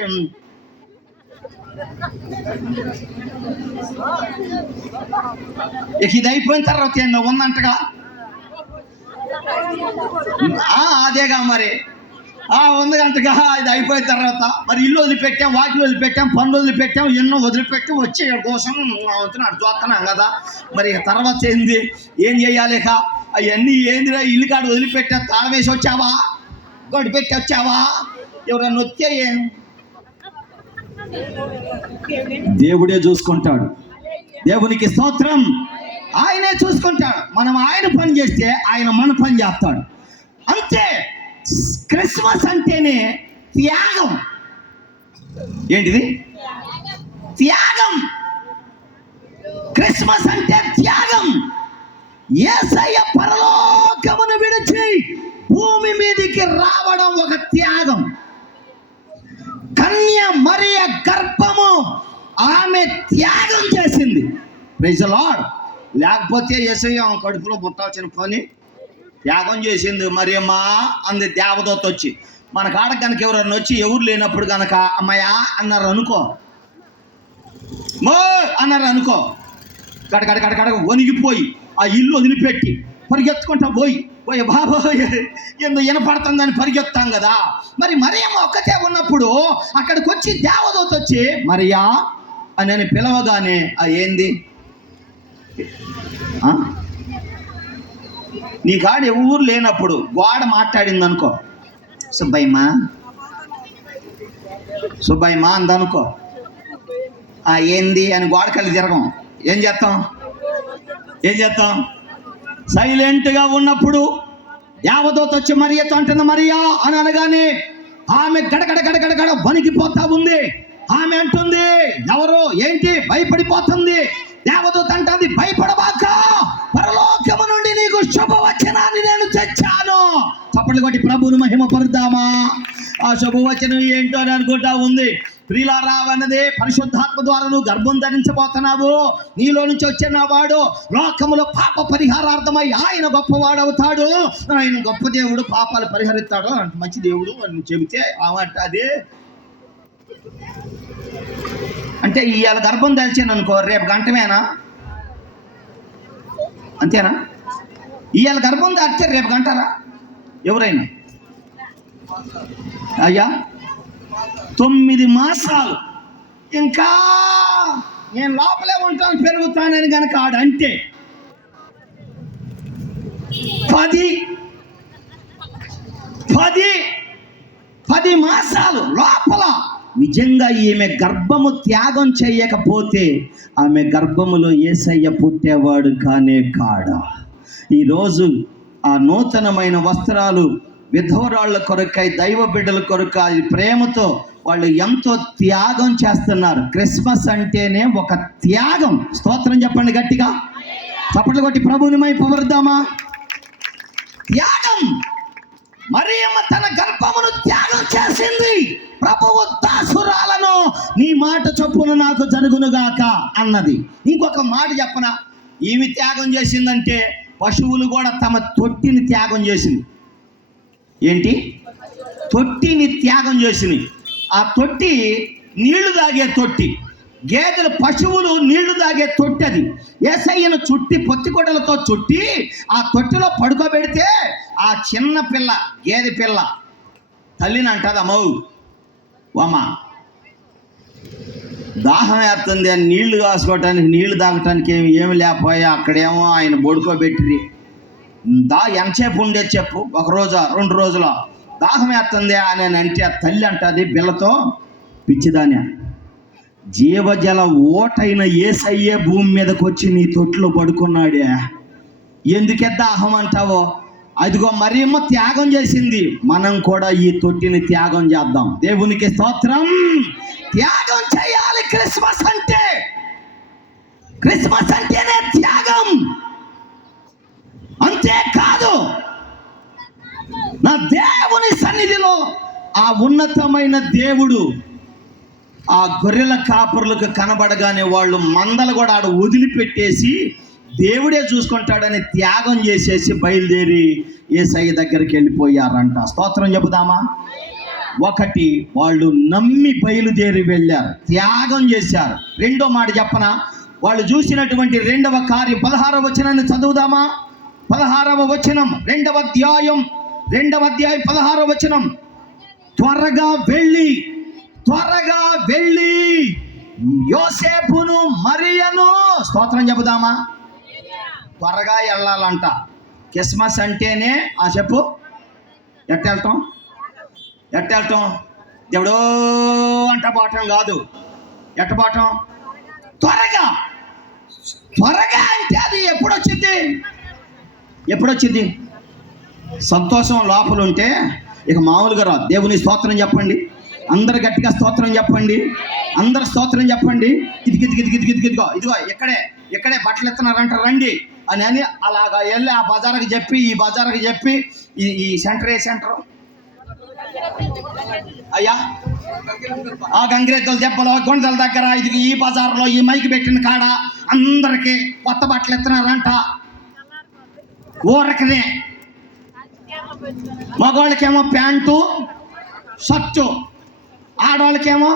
ఇక ఇది అయిపోయిన తర్వాత ఏందో ఉందంటగా. అదేగా మరి ఉంది అంటగా. ఇది అయిపోయిన తర్వాత మరి ఇల్లు వదిలిపెట్టాం, వాకిలు వదిలిపెట్టాం, పనులు వదిలిపెట్టాం, ఎన్నో వదిలిపెట్టి వచ్చి ఇక్కడ కోసం అటు చూస్తున్నాం కదా. మరి ఇక తర్వాత ఏం చేయాలి? ఇక అవన్నీ ఏందిరా, ఇల్లు కాడ వదిలిపెట్టా, తాళం వేసి వచ్చావా, గడి పెట్టి వచ్చావా, ఎవరన్నా వచ్చే దేవుడే చూసుకుంటాడు. దేవునికి స్తోత్రం. ఆయనే చూసుకుంటాడు. మనం ఆయన పని చేస్తే ఆయన మన పని చేస్తాడు. అంతే. క్రిస్మస్ అంటేనే త్యాగం. ఏంటిది? త్యాగం. క్రిస్మస్ అంటే త్యాగం. యేసయ్య పరలోకమును విడిచి భూమి మీదికి రావడం ఒక త్యాగం. కన్య మరియ గర్భము ఆమె త్యాగం చేసింది. Praise the lord. లేకపోతే యేసయ్య కడుపులో పుట్టాల్సిన పని త్యాగం చేసింది. మరియమ్మ అంది దేవదూత వచ్చి. మన కాడ కనుక ఎవరన్నా వచ్చి ఎవరు లేనప్పుడు కనుక అమ్మయ్యా అన్నారు అనుకో, మో అన్నారు అనుకో, గడగడ వణిగిపోయి ఆ ఇల్లు వదిలిపెట్టి పరిగెత్తుకుంటా పోయి బాబోయ్ ఎందుకు వినపడుతుందని పరిగెత్తాం కదా. మరి మరియమ్మ ఒక్కతే ఉన్నప్పుడు అక్కడికి వచ్చి దేవదూత వచ్చి మరియా అని పిలవగానే ఏంది, నీ కాడ ఎవరు లేనప్పుడు గోడ మాట్లాడింది అనుకో, సుబ్బయ్యమా అందనుకో, ఏంది అని గోడకల్లి తిరగం. ఏం చేస్తాం? సైలెంట్గా ఉన్నప్పుడు దేవదూత వచ్చి మరియతో అంటుంది మరియా అని అనగానే ఆమె గడగడ వణికిపోతా ఉంది. ఆమె అంటుంది ఎవరు ఏంటి భయపడిపోతుంది. దేవదూత అంటుంది భయపడబాక, పరలోకము నుండి నీకు శుభవచనాన్ని నేను తెచ్చాను. చప్పట్లు కొట్టి ప్రభువును మహిమపరుద్దామా. ఆ శుభవచనం ఏంటో అని అనుకుంటా ఉంది. ప్రియులారా అన్నదే పరిశుద్ధాత్మ ద్వారా నువ్వు గర్భం ధరించబోతున్నావు. నీలో నుంచి వచ్చిన వాడు లోకములో పాప పరిహారార్థమై ఆయన గొప్పవాడవుతాడు. ఆయన గొప్ప దేవుడు, పాపాలు పరిహరిస్తాడు, మంచి దేవుడు అని చెబితే అదే అంటే ఇవాళ గర్భం దాల్చాను అనుకో, రేపు గంటమేనా? అంతేనా? ఇవాళ గర్భం దాల్చే రేపు గంటరా ఎవరైనా? అయ్యా 9 మాసాలు ఇంకా నేను లోపలే ఉంటాను పెరుగుతానని కనుక ఆడంటే 10 మాసాలు లోపల నిజంగా ఈమె గర్భము త్యాగం చేయకపోతే ఆమె గర్భములో యేసయ్య పుట్టేవాడు కానే కాడా. ఈరోజు ఆ నూతనమైన వస్త్రాలు విధవరాళ్ళ కొరకై, దైవ బిడ్డల కొరకై ప్రేమతో వాళ్ళు ఎంతో త్యాగం చేస్తున్నారు. క్రిస్మస్ అంటేనే ఒక త్యాగం. స్తోత్రం చెప్పండి గట్టిగా. చప్పట్లు కొట్టి ప్రభువుని మహిమపరుద్దామా. త్యాగం. మరియమ్మ తన గర్భమును త్యాగం చేసింది. ప్రభువు దాసురాలను నీ మాట చొప్పున నాకు జరుగునుగాక అన్నది. ఇంకొక మాట చెప్పనా, ఈమె త్యాగం చేసిందంటే పశువులు కూడా తమ తొట్టిని త్యాగం చేసింది. ఏంటి? తొట్టిని త్యాగం చేసింది. ఆ తొట్టి నీళ్లు తాగే తొట్టి. గేదెలు, పశువులు నీళ్లు తాగే తొట్టి అది. యేసయ్యను చుట్టి పొత్తికొడలతో చుట్టి ఆ తొట్టిలో పడుకోబెడితే ఆ చిన్న పిల్ల, గేదె పిల్ల తల్లిని అంటది, అమ్మవు అమ్మా దాహం వేస్తుంది అని నీళ్లు కాసుకోవటానికి, నీళ్లు తాగటానికి ఏమి లేకపోయా అక్కడేమో ఆయన పడుకోబెట్టి ఎంతసేపు ఉండేది చెప్పు, 1 రోజా 2 రోజుల దాహం వేస్తుంది అని అంటే ఆ తల్లి అంటది బిళ్ళతో, పిచ్చిదాని జీవజల ఓటైన యేసయ్యే భూమి మీదకి వచ్చి నీ తొట్టులో పడుకున్నాడే, ఎందుకే దాహం అంటావో? అదిగో మరియమ్మ త్యాగం చేసింది. మనం కూడా ఈ తొట్టిని త్యాగం చేద్దాం. దేవునికి స్తోత్రం. త్యాగం చేయాలి. క్రిస్మస్ అంటేనే త్యాగం. అంతేకాదు నా దేవుని సన్నిధిలో ఆ ఉన్నతమైన దేవుడు ఆ గొర్రెల కాపరులకు కనబడగానే వాళ్ళు మందలు కూడా ఆడ వదిలిపెట్టేసి దేవుడే చూసుకుంటాడని త్యాగం చేసేసి బయలుదేరి యేసయ్య దగ్గరికి వెళ్ళిపోయారంట. స్తోత్రం చెబుదామా. ఒకటి, వాళ్ళు నమ్మి బయలుదేరి వెళ్ళారు, త్యాగం చేశారు. రెండో మాట చెప్పనా, వాళ్ళు చూసినటువంటి రెండవ కార్యం 16వ వచనాన్ని చదువుదామా? 16వ వచనం, రెండవ అధ్యాయం 16వ వచనం. త్వరగా వెళ్ళి యోసేపును మరియను, స్తోత్రం చెబుదామా? త్వరగా వెళ్ళాలంట. క్రిస్మస్ అంటేనే చెప్పు, ఎట్ట వెళ్తాం దేవుడో అంట పోవటం కాదు. ఎట్ట పోవటం? త్వరగా అంటే అది ఎప్పుడొచ్చింది? సంతోషం లోపల ఉంటే ఇక మామూలుగా రాదు. దేవుని స్తోత్రం చెప్పండి, అందరు గట్టిగా స్తోత్రం చెప్పండి, అందరు స్తోత్రం చెప్పండి. ఇదిగో ఇక్కడే బట్టలు ఎత్తున్నారంట, రండి అని అలాగా వెళ్ళి ఆ బజార్కి చెప్పి, ఈ బజార్కి చెప్పి, ఈ సెంటర్, ఏ సెంటర్ అయ్యా? ఆ గంగిరెద్దుల దెబ్బలో గుండెల దగ్గర, ఇది ఈ బజార్లో ఈ మైకి పెట్టిన కాడ అందరికి కొత్త బట్టలు ఎత్తున్నారంట. ఊరకనే మగవాళ్ళకేమో ప్యాంటు షర్టు, ఆడవాళ్ళకేమో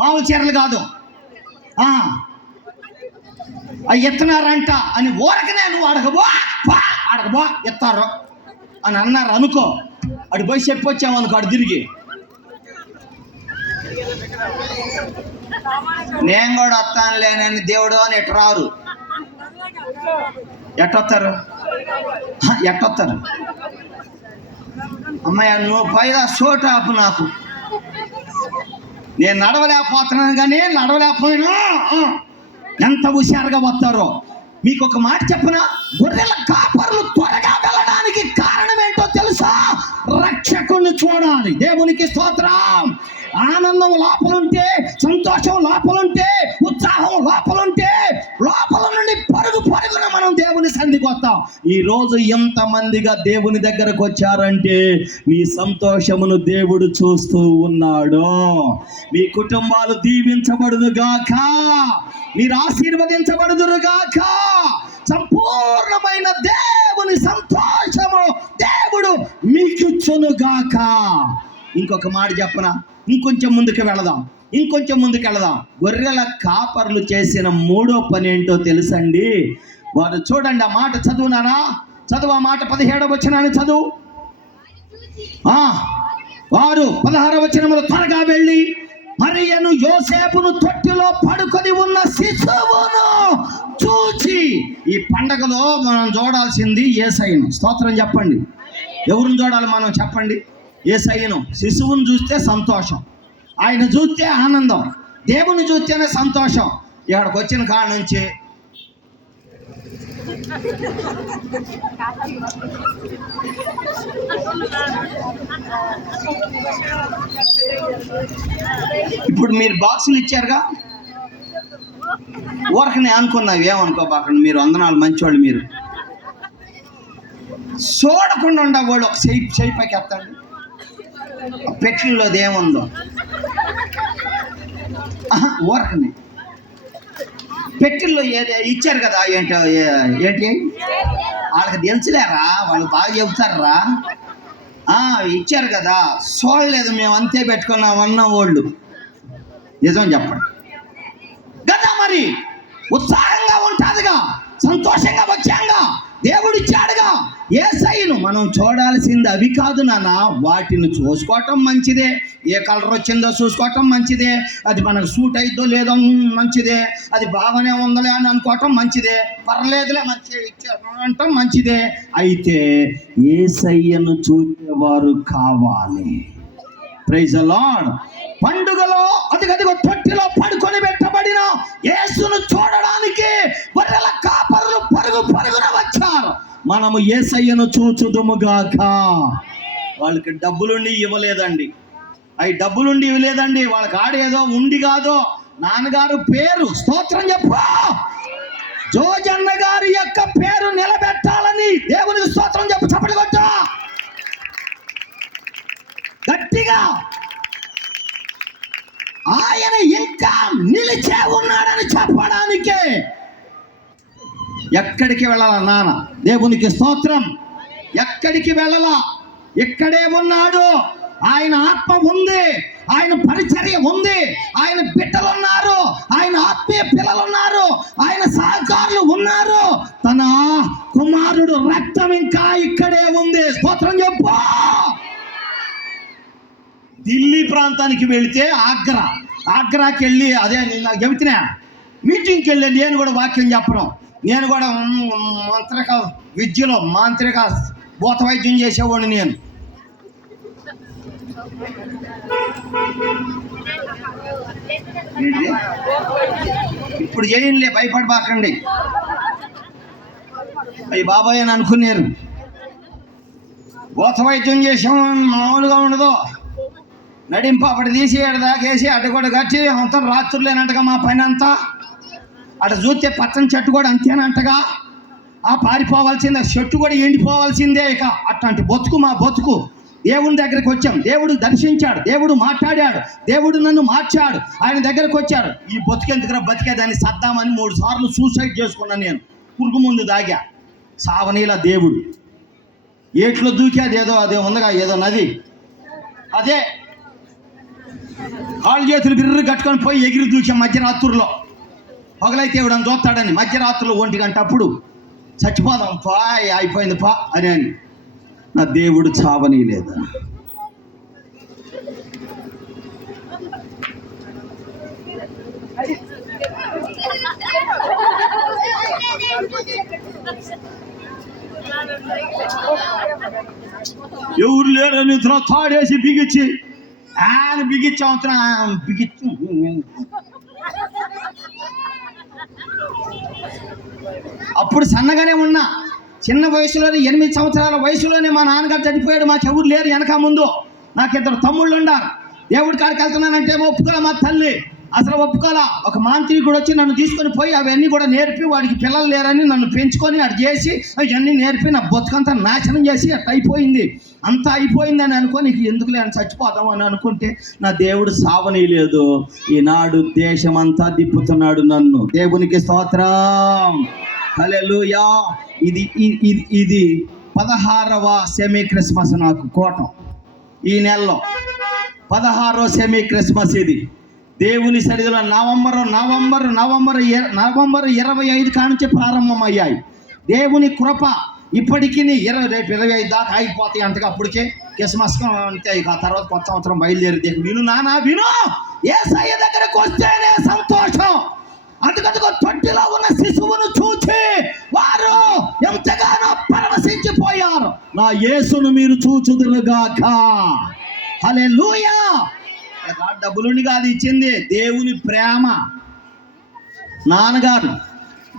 మామూలు చీరలు కాదు, అవి ఎత్తున్నారంట అని ఊరకనే. నువ్వు అడగబో ఎత్తారు అని అన్నారు అనుకో, అటు పోయి చెప్పొచ్చామనుకో, అటు తిరిగి నేను కూడా వస్తాను లేనని దేవుడు అని ఎట్టు రారు. ఎట్టొస్తారు? అమ్మాయి నువ్వు పైగా చోటు ఆపు, నాకు నేను నడవలేకపోతున్నాను, కానీ నడవలేకపోయినా ఎంత హుషారుగా వస్తారో. మీకు ఒక మాట చెప్పనా, గొర్రెల కాపర్లు త్వరగా వెళ్ళడానికి కారణం ఏంటో తెలుసా? రక్షకుని చూడాలి. దేవునికి స్తోత్రం. ఆనందం లోపలుంటే, సంతోషం లోపలుంటే, ఉత్సాహం లోపలుంటే, లోపల నుండి పరుగున మనం దేవుని సన్నిధికి వస్తాం. ఈ రోజు ఎంతమందిగా దేవుని దగ్గరకు వచ్చారంటే మీ సంతోషమును దేవుడు చూస్తూ ఉన్నాడు. మీ కుటుంబాలు దీవించబడునుగాక, మీరు ఆశీర్వదించబడుదురుగాక. సంపూర్ణమైన దేవుని సంతోషము దేవుడు మీకిచ్చునుగాక. ఇంకొక మాట చెప్పనా, ఇంకొంచెం ముందుకు వెళదాం. గొర్రెల కాపర్లు చేసిన మూడో పని ఏంటో తెలుసండి? వారు చూడండి, ఆ మాట చదువునానా? చదువు ఆ మాట, 17వ వచనాన్ని చదువు. వారు 16వ వచనములో త్వరగా వెళ్ళి మరియను యోసేపును తొట్టిలో పడుకొని ఉన్న శిశువును చూచి. ఈ పండగలో మనం చూడాల్సింది యేసయ్యను. స్తోత్రం చెప్పండి. ఎవరిని చూడాలి మనం? చెప్పండి. యేసయ్యను. శిశువును చూస్తే సంతోషం, ఆయన చూస్తే ఆనందం, దేవుని చూస్తేనే సంతోషం. ఇక్కడికి వచ్చిన కాడ నుంచి ఇప్పుడు మీరు బాక్సులు ఇచ్చారుగా, ఊరకనే అనుకున్నావు, ఏమనుకోబాకండి. మీరు వందనాలు, మంచివాళ్ళు. మీరు చూడకుండా ఉండేవాళ్ళు ఒక చేయి పైకి ఎత్తండి. పెట్టిలోది ఏముందో ఊరకనే పెట్టిల్లో ఇచ్చారు కదా. ఏంటి వాళ్ళకి తెలుసులేరా, వాళ్ళు బాగా చెబుతారా? ఇచ్చారు కదా, చూడలేదు మేము, అంతే పెట్టుకున్నామన్న వాళ్ళు. నిజం చెప్పండి కదా. మరి ఉత్సాహంగా ఉంటుందిగా, సంతోషంగా వచ్చాంగా, దేవుడు ఇచ్చాడుగా. యేసయ్యను మనం చూడాల్సింది అవి కాదు నాన్న. వాటిని చూసుకోవటం మంచిదే, ఏ కలర్ వచ్చిందో చూసుకోవటం మంచిదే, అది మనకు సూట్ అయిద్దో లేదో మంచిదే, అది బాగానే ఉందలే అని అనుకోవటం మంచిదే, పర్లేదులే మంచిగా ఇచ్చారంటాం మంచిదే. అయితే యేసయ్యను చూసేవారు కావాలి. Praise the lord. పండుగలో అదిగదిగో తొట్టిలో పడుకొని పెట్టబడిన యేసును చూడడానికి గొర్రెల కాపరులు పరుగున వచ్చారు. మనము యేసయ్యను చూచుదుముగాక. వాళ్ళకి డబ్బులుండి ఇవ్వలేదండి, వాళ్ళకి ఆడేదో ఉండి కాదో, నాన్నగారు పేరు, స్తోత్రం చెప్పు, జోజన్న గారి యొక్క పేరు నిలబెట్టాలని దేవునికి స్తోత్రం చెప్పు. చప్పట్లు కొట్టు గట్టిగా. ఆయన ఇంకా నిలిచే ఉన్నాడని చెప్పడానికే ఎక్కడికి వెళ్ళాల నాన్న? దేవునికి స్తోత్రం. ఎక్కడికి వెళ్ళాలా? ఇక్కడే ఉన్నాడు. ఆయన ఆత్మ ఉంది, ఆయన పరిచర్య ఉంది, ఆయన బిడ్డలు ఉన్నారు, ఆయన ఆత్మీయ పిల్లలు ఉన్నారు, ఆయన సహకారులు ఉన్నారు. తన కుమారుడు రక్తం ఇంకా ఇక్కడే ఉంది. స్తోత్రం చెప్పు. ఢిల్లీ ప్రాంతానికి వెళితే ఆగ్రాకి వెళ్ళి అదే నాకు చెబుతున్నా, మీటింగ్కి వెళ్ళి నేను కూడా వాక్యం చెప్పడం, నేను కూడా విద్యలో మాంత్రిక భూత వైద్యం చేసేవాడిని నేను. ఇప్పుడు చేయండిలే, భయపడబాకండి. అయ్యి బాబాయ్ అని అనుకున్నారు. భూత వైద్యం చేసాం మామూలుగా ఉండదు. నడింపు అప్పటి తీసి అటు దాకేసి అటు కూడా కట్టి అంతా రాత్రులేనంటగా మా పని అంతా. అటు చూస్తే పచ్చని చెట్టు కూడా అంతేనంటగా. ఆ పారిపోవాల్సిందే, చెట్టు కూడా ఎండిపోవాల్సిందే. ఇక అట్లాంటి బతుకు మా బతుకు. దేవుని దగ్గరికి వచ్చాం, దేవుడు దర్శించాడు, దేవుడు మాట్లాడాడు, దేవుడు నన్ను మార్చాడు, ఆయన దగ్గరకు వచ్చాడు. ఈ బతుకెందుకురా బతికేదాన్ని సద్దామని 3 సార్లు సూసైడ్ చేసుకున్నాను నేను. పురుగు ముందు దాగా సావనీల దేవుడు ఏట్లో దూకేది. అదే ఉందిగా ఏదో నది, అదే కాళ్ళు చేతులు బిర్రు కట్టుకొని పోయి ఎగిరి దూకాం మధ్యరాత్రుల్లో. పగలైతే ఇవ్వడం చూస్తాడని మధ్యరాత్రులు 1 గంట అప్పుడు చచ్చిపోదాం పా, అయిపోయింది పా అని అని. నా దేవుడు చావనీ లేదా? ఎవరు లేరని తాడేసి బిగించి ఆయన బిగించి అప్పుడు సన్నగానే ఉన్నా. చిన్న వయసులోనే 8 సంవత్సరాల వయసులోనే మా నాన్నగారు చనిపోయాడు. మాకెవరు లేరు వెనక ముందు. నాకు 2 తమ్ముళ్ళు ఉన్నారు. దేవుడి కాడికి వెళ్తున్నానంటే ఒప్పుకోలే మా తల్లి, అసలు ఒప్పుకోలా. ఒక మాంత్రికుడు వచ్చి నన్ను తీసుకొని పోయి అవన్నీ కూడా నేర్పి, వాడికి పిల్లలు లేరని నన్ను పెంచుకొని అటు చేసి అవన్నీ నేర్పి నా బతుకంతా నాశనం చేసి అట్లా అయిపోయింది. అంతా అయిపోయిందని అనుకొని ఎందుకు లేని చచ్చిపోదాం అని అనుకుంటే నా దేవుడు సావనీయలేదు. ఈనాడు దేశమంతా తిప్పుతున్నాడు నన్ను. దేవునికి స్తోత్రం, హల్లెలూయా. ఇది 16వ సెమీ క్రిస్మస్ నాకు కోటం. ఈ నెలలో 16వ సెమీ క్రిస్మస్ ఇది. దేవుని సన్నిధిలో నవంబర్ 25 కానుంచి ప్రారంభమయ్యాయి. దేవుని కృప ఇప్పటికీ రేపు 25 దాకా ఆగిపోతాయి అంతగా. అప్పటికే క్రిస్మస్ అంతే. ఇక తర్వాత కొత్త సంవత్సరం బయలుదేరి విను నానా విను, యేసయ్య దగ్గరకు వస్తేనే సంతోషం. అందుకనుకో తొట్టిలో ఉన్న శిశువును చూచి వారు ఎంతగానో పరవశించిపోయారు. నా యేసును మీరు చూచుదురుగాక. హల్లెలూయా. డబ్బులుండి కాదు ఇచ్చింది, దేవుని ప్రేమ. నాన్నగారు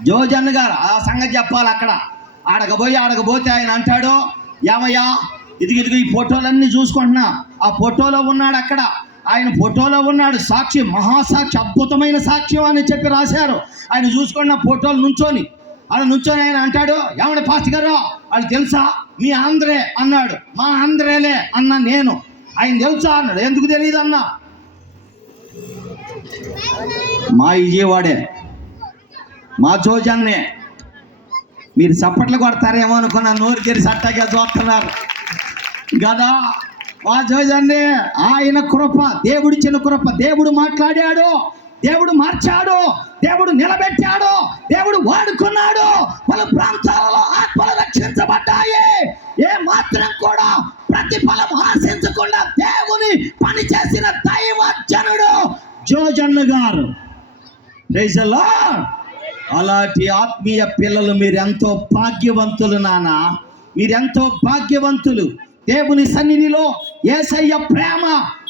జోజన్న గారు ఆ సంగతి చెప్పాలి. అక్కడ ఆడకపోతే ఆయన అంటాడు, ఏమయ్యా ఇదిగో ఈ ఫోటోలన్నీ చూసుకుంటున్నా, ఆ ఫోటోలో ఉన్నాడు, అక్కడ ఆయన ఫోటోలో ఉన్నాడు, సాక్షి, మహాసాక్షి, అద్భుతమైన సాక్ష్యం అని చెప్పి రాశారు. ఆయన చూసుకున్న ఫోటోలు నుంచొని ఆయన అంటాడు, ఏమంటే పాస్టర్ గారు వాళ్ళు తెలుసా? మీ ఆంధ్రే అన్నాడు. మా ఆంధ్రేలే అన్నా నేను. ఆయన తెలుసా అన్నాడు. ఎందుకు తెలియదు అన్నా? మా విజయవాడే, మా జోజన్నే. మీరు చప్పట్లు కొడతారేమో అనుకున్న నోరు తెరిచి అట్టాగా చూస్తున్నారు కదా. మా జోజన్నే. ఆయన కృప, దేవుడిచ్చిన కృప. దేవుడు మాట్లాడాడు, దేవుడు మార్చాడు, దేవుడు నిలబెట్టాడు, దేవుడు వాడుకున్నాడు. పలు ప్రాంతాలలో ఆత్మలు రక్షించబడ్డాయి. ఏ మాత్రం కూడా ప్రతిఫలం ఆశించకుండా దేవుని పని చేసిన దైవజనుడు Jojanna garu. Praise the lord. అలాంటి ఆత్మీయ పిల్లలు మీరెంతో భాగ్యవంతులు నాన్న, మీరెంతో భాగ్యవంతులు. దేవుని సన్నిధిలో యేసయ్య ప్రేమ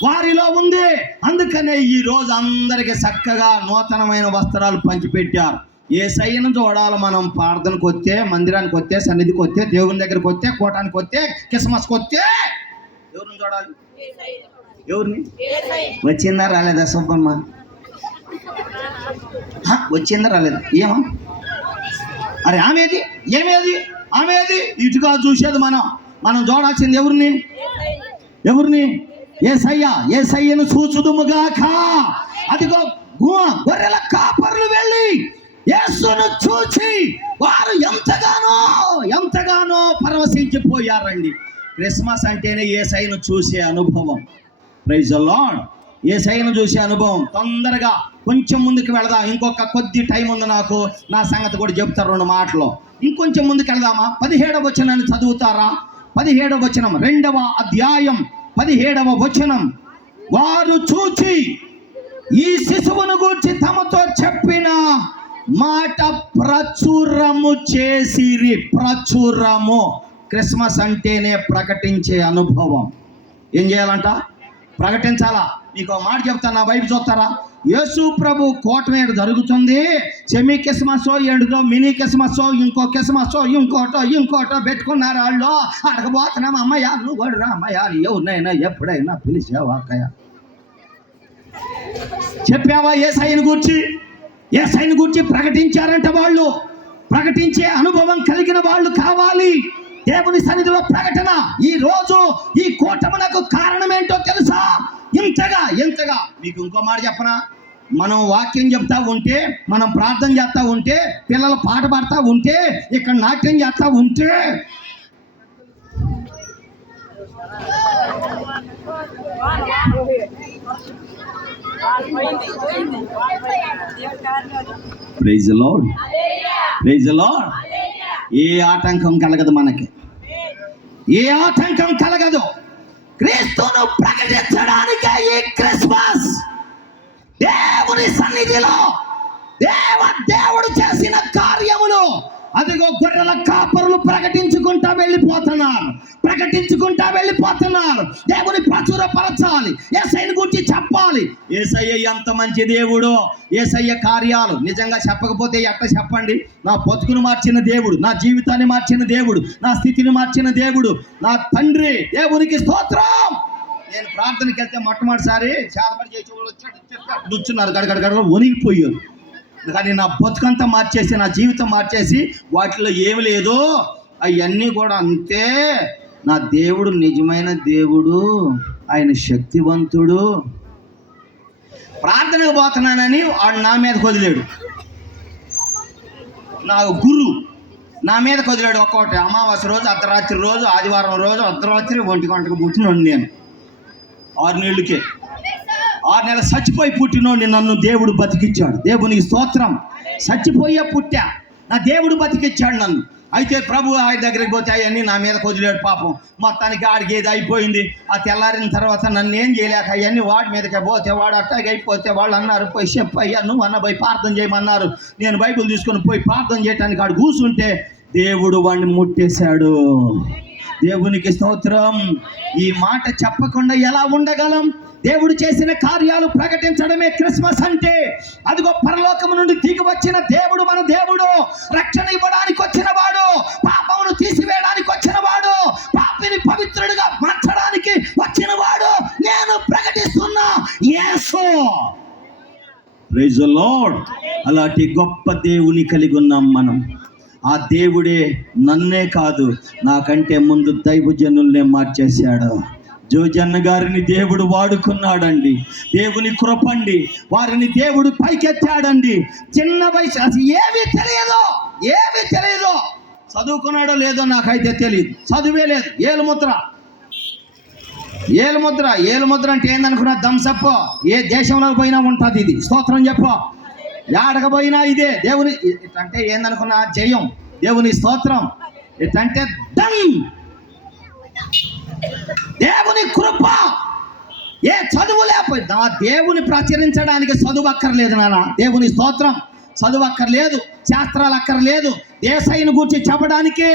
వారిలో ఉంది. అందుకనే ఈ రోజు అందరికి చక్కగా నూతనమైన వస్త్రాలు పంచిపెట్టారు. యేసయ్యను చూడాలి మనం. ప్రార్థనకు వస్తే, మందిరానికి వస్తే, సన్నిధికి వస్తే, దేవుని దగ్గరికి వస్తే, కోటానికి వస్తే, క్రిస్మస్కి వస్తే ఎవరిని చూడాలి? ఎవరిని? వచ్చిందా రాలేదా సుబ్బమ్మ? వచ్చిందా రాలేదా? ఏమో అరే ఆమెది ఆమెది ఇటుగా చూసేది. మనం చూడాల్సింది ఎవరిని? యేసయ్యను చూచుదుముగాక. అదిగో గొర్రెల కాపరులు వెళ్ళి యేసును చూచి వారు ఎంతగానో పరవశించిపోయారండి. క్రిస్మస్ అంటేనే యేసయ్యను చూసే అనుభవం. Praise the lord. యేసయ్యను చూసే అనుభవం. తొందరగా కొంచెం ముందుకు వెళదాం. ఇంకొక కొద్ది టైం ఉంది నాకు. నా సంగతి కూడా చెప్తారు 2 మాటలు. ఇంకొంచెం ముందుకు వెళదామా? 17వ వచనాన్ని చదువుతారా? 17వ వచనం, 2వ అధ్యాయం 17వ వచనం. వారు చూచి ఈ శిశువును గూర్చి తమతో చెప్పిన మాట ప్రచురము చేసిరి. ప్రచురము. క్రిస్మస్ అంటేనే ప్రకటించే అనుభవం. ఏం చేయాలంట? ప్రకటించాలా. మీకు ఒక మాట చెప్తాను, నా వైపు చూస్తారా? యేసు ప్రభు కోట మీద జరుగుతుంది. సెమీ క్రిస్మస్ ఏంటో, మినీ క్రిస్మస్, ఇంకో క్రిస్మస్, ఇంకోటో పెట్టుకున్నారు వాళ్ళు. అడగబోతున్నాం, అమ్మయ్య నువ్వు కూడా రా అమ్మయ్య, ఎవరినైనా ఎప్పుడైనా పిలిచావా అక్కయ్య? చెప్పావా యేసయ్యను గూర్చి? యేసయ్యను గూర్చి ప్రకటించారంట వాళ్ళు. ప్రకటించే అనుభవం కలిగిన వాళ్ళు కావాలి. దేవుని సన్నిధిలో ప్రకటన. ఈ రోజు ఈ కూటమునకు కారణం ఏంటో తెలుసా? ఎంతగా మీకు ఇంకో మాట చెప్పనా? మనం వాక్యం చెప్తా ఉంటే, మనం ప్రార్థన చేస్తా ఉంటే, పిల్లలు పాట పాడుతూ ఉంటే, ఇక్కడ నాట్యం చేస్తా ఉంటే, praise the lord. Praise the lord. ఏ ఆటంకం కలగదు మనకి. ఏ ఆటంకం కలగదు. క్రీస్తును ప్రకటించడానికే ఈ క్రిస్మస్. దేవుని సన్నిధిలో దేవుడు చేసిన కార్యములు. అదిగో గొర్రెల కాపరులు ప్రకటించుకుంటా వెళ్ళిపోతున్నారు. దేవుని ప్రచురపరచాలి. యేసయ్యను గురించి చెప్పాలి. యేసయ్య ఎంత మంచి దేవుడు. యేసయ్య కార్యాలు నిజంగా చెప్పకపోతే ఎట్ట చెప్పండి? నా బతుకును మార్చిన దేవుడు, నా జీవితాన్ని మార్చిన దేవుడు, నా స్థితిని మార్చిన దేవుడు, నా తండ్రి. దేవునికి స్తోత్రం. నేను ప్రార్థనకి వెళ్తే మొట్టమొదటిసారి చాలా మంది చేసి వచ్చాడు కూర్చున్నారు, గడగడగడలో వణిగిపోయారు. కానీ నా బతుకంతా మార్చేసి, నా జీవితం మార్చేసి, వాటిలో ఏమి లేదో అవన్నీ కూడా అంతే. నా దేవుడు నిజమైన దేవుడు, ఆయన శక్తివంతుడు. ప్రార్థనకు పోతున్నానని వాడు నా మీద వదిలేడు. నా గురు నా మీద వదిలేడు. ఒక్కొక్కటి అమావాస్య రోజు, అర్ధరాత్రి రోజు, ఆదివారం రోజు అర్ధరాత్రి 1 గంటకు పుట్టినోడు నేను. 6 నెలలకే 6 నెలలు చచ్చిపోయి పుట్టినోడిని నన్ను దేవుడు బతికిచ్చాడు. దేవునికి స్తోత్రం. చచ్చిపోయే పుట్టా, నా దేవుడు బతికిచ్చాడు నన్ను. అయితే ప్రభు ఆయన దగ్గరికి పోతే అవన్నీ నా మీద వదిలేడు పాపం. మొత్తానికి ఆడికి ఏది అయిపోయింది. ఆ తెల్లారిన తర్వాత నన్ను ఏం చేయలేక అవన్నీ వాడి మీదకే పోతే, వాడు అట్టాగే అయిపోతే వాళ్ళు అన్నారు, పోయి చెప్పయ్యా నువ్వు అన్న పోయి ప్రార్థన చేయమన్నారు. నేను బైబిల్ తీసుకొని పోయి ప్రార్థన చేయడానికి ఆడు కూర్చుంటే దేవుడు వాడిని ముట్టేశాడు. దేవునికి స్తోత్రం. ఈ మాట చెప్పకుండా ఎలా ఉండగలం? దేవుడు చేసిన కార్యాలు ప్రకటించడమే క్రిస్మస్ అంటే. అదిగో పరలోకము నుండి దిగి వచ్చిన దేవుడు మన దేవుడు. రక్షణ ఇవ్వడానికి వచ్చిన వాడు, పాపమును తీసివేయడానికి వచ్చిన వాడు, పాపిని పవిత్రుడిగా మార్చడానికి వచ్చిన వాడు. నేను ప్రకటిస్తున్నా యేసు. Praise the lord. అలాంటి గొప్ప దేవుని కలిగి ఉన్నాం మనం. ఆ దేవుడే నన్నే కాదు, నాకంటే ముందు దైవజనుల్నే మార్చేశాడు. జోజన్న గారిని దేవుడు వాడుకున్నాడండి. దేవుని కృపండి. వారిని దేవుడు పైకెత్తాడండి. చిన్న వయసు, అసలు ఏమీ తెలియదు. చదువుకున్నాడో లేదో నాకైతే తెలియదు. చదువే లేదు. ఏలుముద్ర అంటే ఏందనుకున్నా? దంసప్ప. ఏ దేశంలోకి పోయినా ఉంటుంది ఇది. స్తోత్రం చెప్పు. ఏడకపోయినా ఇదే. దేవుని ఇటంటే ఏందనుకున్నా? జయం. దేవుని స్తోత్రం. ఇటంటే దం. దేవుని కృప. ఏ చదువు లేకపోయినా దేవుని ప్రచురించడానికి చదువు అక్కర్లేదు నాన్న. దేవుని స్తోత్రం. చదువు అక్కర్లేదు, శాస్త్రాలు అక్కర్లేదు. యేసయ్యను గురించి చెప్పడానికి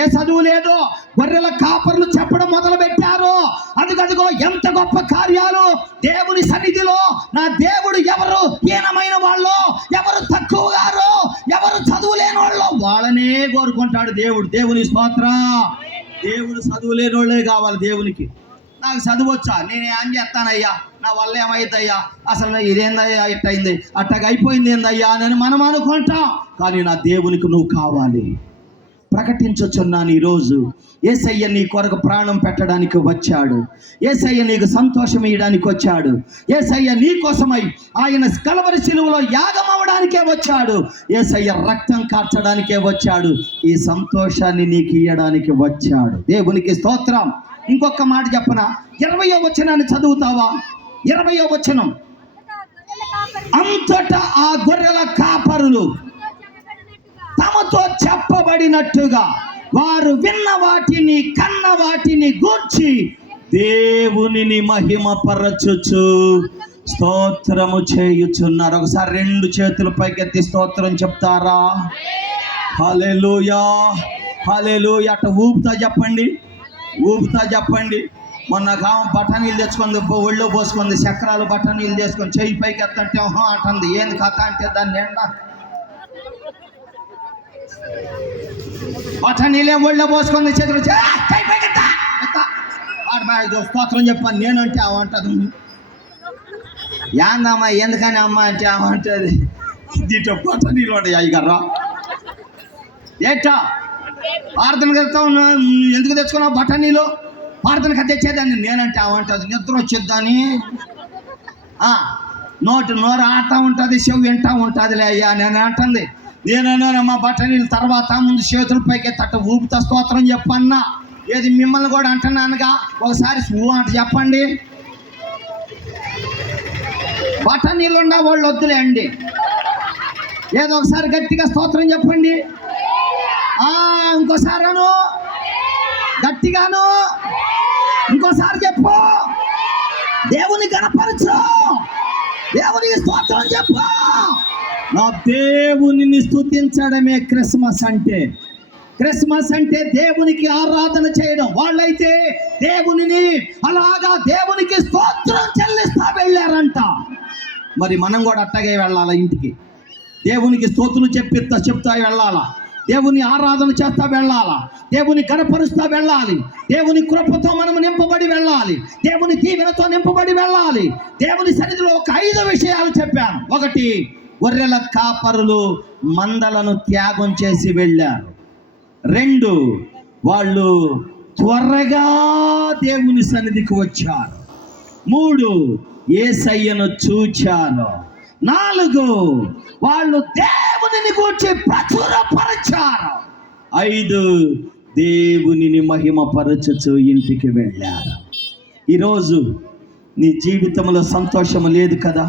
ఏ చదువు లేదు. గొర్రెల కాపర్లు చెప్పడం మొదలు పెట్టారు. అదిగో ఎంత గొప్ప కార్యాలు దేవుని సన్నిధిలో. నా దేవుడు ఎవరు హీనమైన వాళ్ళు, ఎవరు తక్కువ గారు, ఎవరు చదువు లేని వాళ్ళు, వాళ్ళనే కోరుకుంటాడు దేవుడు. దేవుని స్తోత్రం. దేవుడు చదువు లేని వాళ్ళే కావాలి దేవునికి. నాకు చదువు వచ్చా, నేను ఏం చేస్తానయ్యా, నా వల్ల ఏమైందయ్యా, అసలు ఇదేందయ్యా, ఇట్టయింది, అట్టగా అయిపోయింది ఏందయ్యా అని మనం అనుకుంటాం. కానీ నా దేవునికి నువ్వు కావాలి. ప్రకటించుచున్నాను ఈరోజు. యేసయ్య నీ కొరకు ప్రాణం పెట్టడానికి వచ్చాడు. యేసయ్య నీకు సంతోషం ఇవ్వడానికి వచ్చాడు. యేసయ్య నీ కోసమై ఆయన కలవరి శిలువలో యాగం అవ్వడానికే వచ్చాడు. యేసయ్య రక్తం కార్చడానికే వచ్చాడు. ఈ సంతోషాన్ని నీకు ఇవ్వడానికి వచ్చాడు. దేవునికి స్తోత్రం. ఇంకొక మాట చెప్పనా? 20వ వచనాన్ని చదువుతావా? 20వ వచనం. అంతటా ఆ గొర్రెల కాపరులు తమతో చెప్పబడినట్టుగా వారు విన్న వాటిని కన్న వాటిని గూర్చి దేవునిని మహిమపరచుచు స్తోత్రము చేయుచున్నారు. ఒకసారి 2 చేతులు పైకెత్తి స్తోత్రం చెప్తారా? హల్లెలూయా, హల్లెలూయా. అట్ట ఊపుతా చెప్పండి, ఊపుతా చెప్పండి. మొన్న కామ బఠానీలు తెచ్చుకుంది, ఒళ్ళో పోసుకుంది, చక్రాలు బఠానీలు తీసుకొని చెయ్యి పైకి ఎత్తంటే అంటుంది. ఏంది కథ అంటే దాన్ని నిండా బఠానీలే ఒళ్ళో పోసుకుంది, చేతులు స్తోత్రం చెప్పాను నేనంటే అవంటది. ఏందమ్మా ఎందుకని అమ్మ అంటే అవంటది. దీంట్లో బఠానీలు ఉంటాయి అయ్యగారా. ఏటా ప్రార్థన వెళ్తా ఉన్నా, ఎందుకు తెచ్చుకున్నావు బఠానీలు? ప్రార్థనకు తెచ్చేదాన్ని నేనంటే అవంటది. నిద్ర వచ్చేద్దాని నోరు ఆడుతూ ఉంటుంది, చెవి వింటూ ఉంటుందిలే అయ్యా నేను అంటుంది. నేనన్నానమ్మా బఠానీలు తర్వాత ముందు చేతుల పైకి తట్ట ఊపుతా స్తోత్రం చెప్పన్నా. ఏది మిమ్మల్ని కూడా అంటున్నానుగా, ఒకసారి అంట చెప్పండి. బఠానీలు ఉన్న వాళ్ళు వద్దులే అండి, ఏదో ఒకసారి గట్టిగా స్తోత్రం చెప్పండి. ఇంకోసారను గట్టిగాను, ఇంకోసారి చెప్పు. దేవుని గణపరచు, దేవునికి స్తోత్రం చెప్పు. నా దేవునిని స్తుతించడమే క్రిస్మస్ అంటే. క్రిస్మస్ అంటే దేవునికి ఆరాధన చేయడం. వాళ్ళైతే దేవునిని అలాగా దేవునికి స్తోత్రం చెల్లిస్తా వెళ్ళారంట. మరి మనం కూడా అట్టగే వెళ్ళాలా? ఇంటికి దేవునికి స్తోత్రం చెప్తా వెళ్ళాలా? దేవుని ఆరాధన చేస్తా వెళ్ళాలా? దేవుని గణపరుస్తా వెళ్ళాలి. దేవుని కృపతో మనం నింపబడి వెళ్ళాలి. దేవుని దీవెనతో నింపబడి వెళ్ళాలి. దేవుని సన్నిధిలో ఒక 5 విషయాలు చెప్పాను. 1, గొర్రెల కాపరులు మందలను త్యాగం చేసి వెళ్ళారు. 2, వాళ్ళు త్వరగా దేవుని సన్నిధికి వచ్చారు. 3, యేసయ్యను చూచారు. 4, వాళ్ళు దేవునిని గూర్చి ప్రచురపరిచారు. 5, దేవునిని మహిమపరచుచు ఇంటికి వెళ్ళారు. ఈరోజు నీ జీవితంలో సంతోషము లేదు కదా?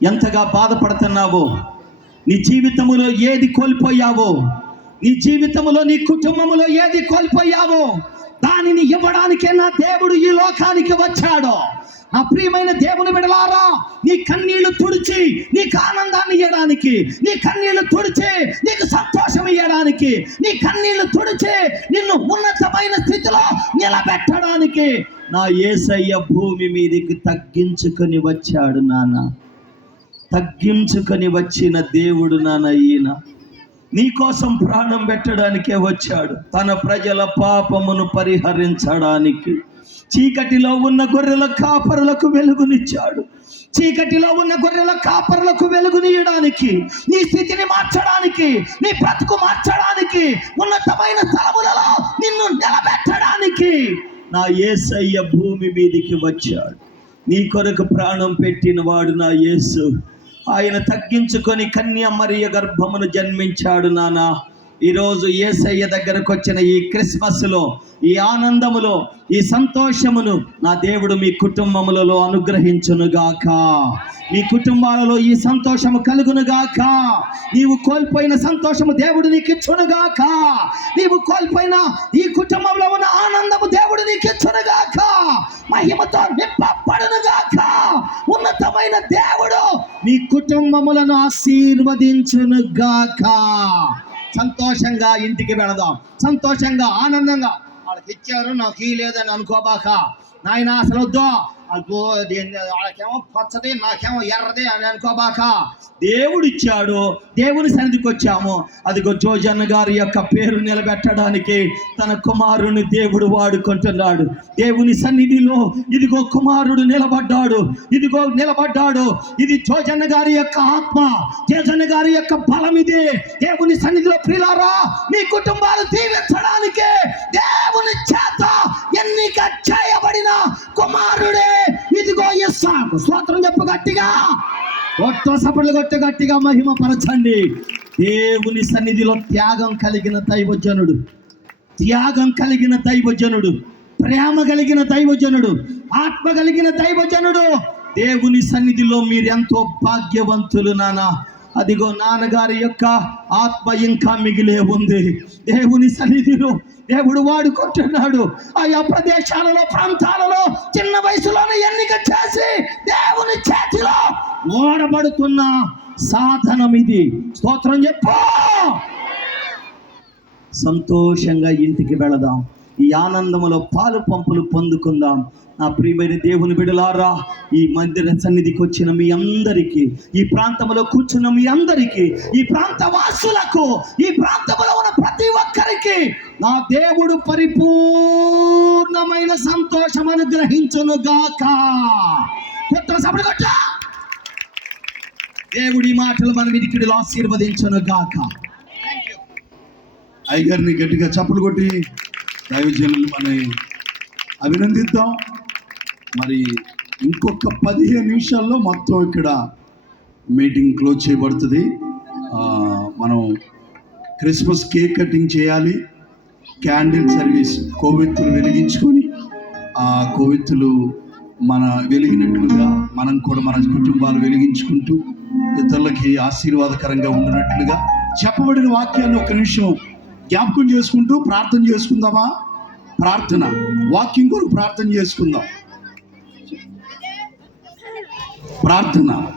ఎంతగా బాధపడుతున్నావో, నీ జీవితంలో ఏది కోల్పోయావో, నీ జీవితంలో నీ కుటుంబంలో ఏది కోల్పోయావో దానిని ఇవ్వడానికే నా దేవుడు ఈ లోకానికి వచ్చాడు. నా ప్రియమైన దేవుని బిడ్డలారా, నీ కన్నీళ్లు తుడిచి నీకు ఆనందాన్ని ఇవ్వడానికి, నీ కన్నీళ్లు తుడిచి నీకు సంతోషం ఇవ్వడానికి, నీ కన్నీళ్లు తుడిచి నిన్ను ఉన్నతమైన స్థితిలో నిలబెట్టడానికి నా యేసయ్య భూమి మీదకి తగ్గించుకొని వచ్చాడు. నాన్న, తగ్గించుకొని వచ్చిన దేవుడు నాన్న. ఈయన నీకోసం ప్రాణం పెట్టడానికే వచ్చాడు. తన ప్రజల పాపమును పరిహరించడానికి చీకటిలో ఉన్న గొర్రెల కాపరులకు వెలుగునిచ్చాడు. చీకటిలో ఉన్న గొర్రెల కాపరులకు వెలుగునియడానికి, నీ స్థితిని మార్చడానికి, నీ బ్రతుకు మార్చడానికి, ఉన్నతమైన స్థలములలో నిన్ను నిలబెట్టడానికి నా యేసయ్య భూమి మీదికి వచ్చాడు. నీ కొరకు ప్రాణం పెట్టిన వాడు నా యేసు. ఆయన తగ్గించుకొని కన్య మరియ గర్భమును జన్మించాడు. నాన్న, ఈరోజు యేసయ్య దగ్గరకు వచ్చిన ఈ క్రిస్మస్లో, ఈ ఆనందములో, ఈ సంతోషమును నా దేవుడు మీ కుటుంబములలో అనుగ్రహించునుగాక. మీ కుటుంబాలలో ఈ సంతోషము కలుగునుగాక. నీవు కోల్పోయిన సంతోషము దేవుడు నీకు ఇచ్చునుగాక. నీవు కోల్పోయిన ఈ కుటుంబంలో ఉన్న ఆనందము దేవుడు నీకు ఇచ్చునుగాక. మహిమతో నింపబడునుగాక. ఉన్నతమైన దేవుడు మీ కుటుంబములను ఆశీర్వదించునుగాక. సంతోషంగా ఇంటికి వెళదాం. సంతోషంగా, ఆనందంగా. వాళ్ళకి ఇచ్చారు, నాకు ఈ లేదని అనుకోబాక నాయన. అసలు వద్దు, అదో వాళ్ళకేమో పచ్చది నాకేమో ఎర్రది అని అనుకోబాక. దేవుడు ఇచ్చాడు, దేవుని సన్నిధికి వచ్చాము. అదిగో జోజన్న గారి యొక్క పేరు నిలబెట్టడానికి తన కుమారుని దేవుడు వాడుకుంటున్నాడు. దేవుని సన్నిధిలో ఇదిగో కుమారుడు నిలబడ్డాడు, ఇదిగో నిలబడ్డాడు. ఇది జోజన్న గారి యొక్క ఆత్మ, జోజన్న గారి యొక్క బలం. ఇది దేవుని సన్నిధిలో ప్రియులారా, మీ కుటుంబాలు దీవించడానికి దేవుని చేత ఎన్నిక చేయబడిన కుమారుడే ఇదిగో ఇస్సాకు. స్తోత్రం చెప్పు గట్టిగా, ఒట్టో సపట్లు కొట్టి గట్టిగా మహిమ పరచండి. దేవుని సన్నిధిలో త్యాగం కలిగిన దైవజనుడు, త్యాగం కలిగిన దైవజనుడు, ప్రేమ కలిగిన దైవజనుడు, ఆత్మ కలిగిన దైవజనుడు. దేవుని సన్నిధిలో మీరెంతో భాగ్యవంతులు నాన్న. అదిగో నాన్నగారి యొక్క ఆత్మ ఇంకా మిగిలే ఉంది. దేవుని సన్నిధిలో దేవుడు వాడుకుంటున్నాడు. ఆయా ప్రదేశాలలో, ప్రాంతాలలో చిన్న వయసులోనే ఎన్నిక చేసి దేవుని చేతిలో ఓడబడుతున్న సాధనం ఇది. స్తోత్రం చెప్పు. సంతోషంగా ఇంటికి వెళదాం, ఈ ఆనందములో పాలు పంపులు పొందుకుందాం. నా ప్రియమైన దేవుని బిడ్డలారా, ఈ మందిర సన్నిధికి వచ్చిన మీ అందరికీ, ఈ ప్రాంతంలో కూర్చున్న మీ అందరికీ, ఈ ప్రాంత వాసులకు, ఈ ప్రాంతంలో ఉన్న ప్రతి ఒక్కరికి నా దేవుడు పరిపూర్ణమైన సంతోషం అనుగ్రహించును గాక. కొత్త సభలు కొట్ట. దేవుడి మాటలు మన వినికిడిలో ఆశీర్వదించును గాక. అయ్యగారిని గట్టిగా చప్పలు కొట్టి దైవజనులు మనం అభినందిద్దాం. మరి ఇంకొక 15 నిమిషాల్లో మొత్తం ఇక్కడ మీటింగ్ క్లోజ్ చేయబడుతుంది. మనం క్రిస్మస్ కేక్ కటింగ్ చేయాలి, క్యాండిల్ సర్వీస్, కొవ్వెత్తులు వెలిగించుకొని ఆ కొవ్వెత్తులు మన వెలిగినట్లుగా మనం కూడా మన కుటుంబాలు వెలిగించుకుంటూ ఇతరులకి ఆశీర్వాదకరంగా ఉండినట్లుగా చెప్పబడిన వాక్యాన్ని ఒక నిమిషం జ్ఞాపకం చేసుకుంటూ ప్రార్థన చేసుకుందామా? ప్రార్థన, వాక్యం కొరకు ప్రార్థన చేసుకుందాం. ప్రార్థన.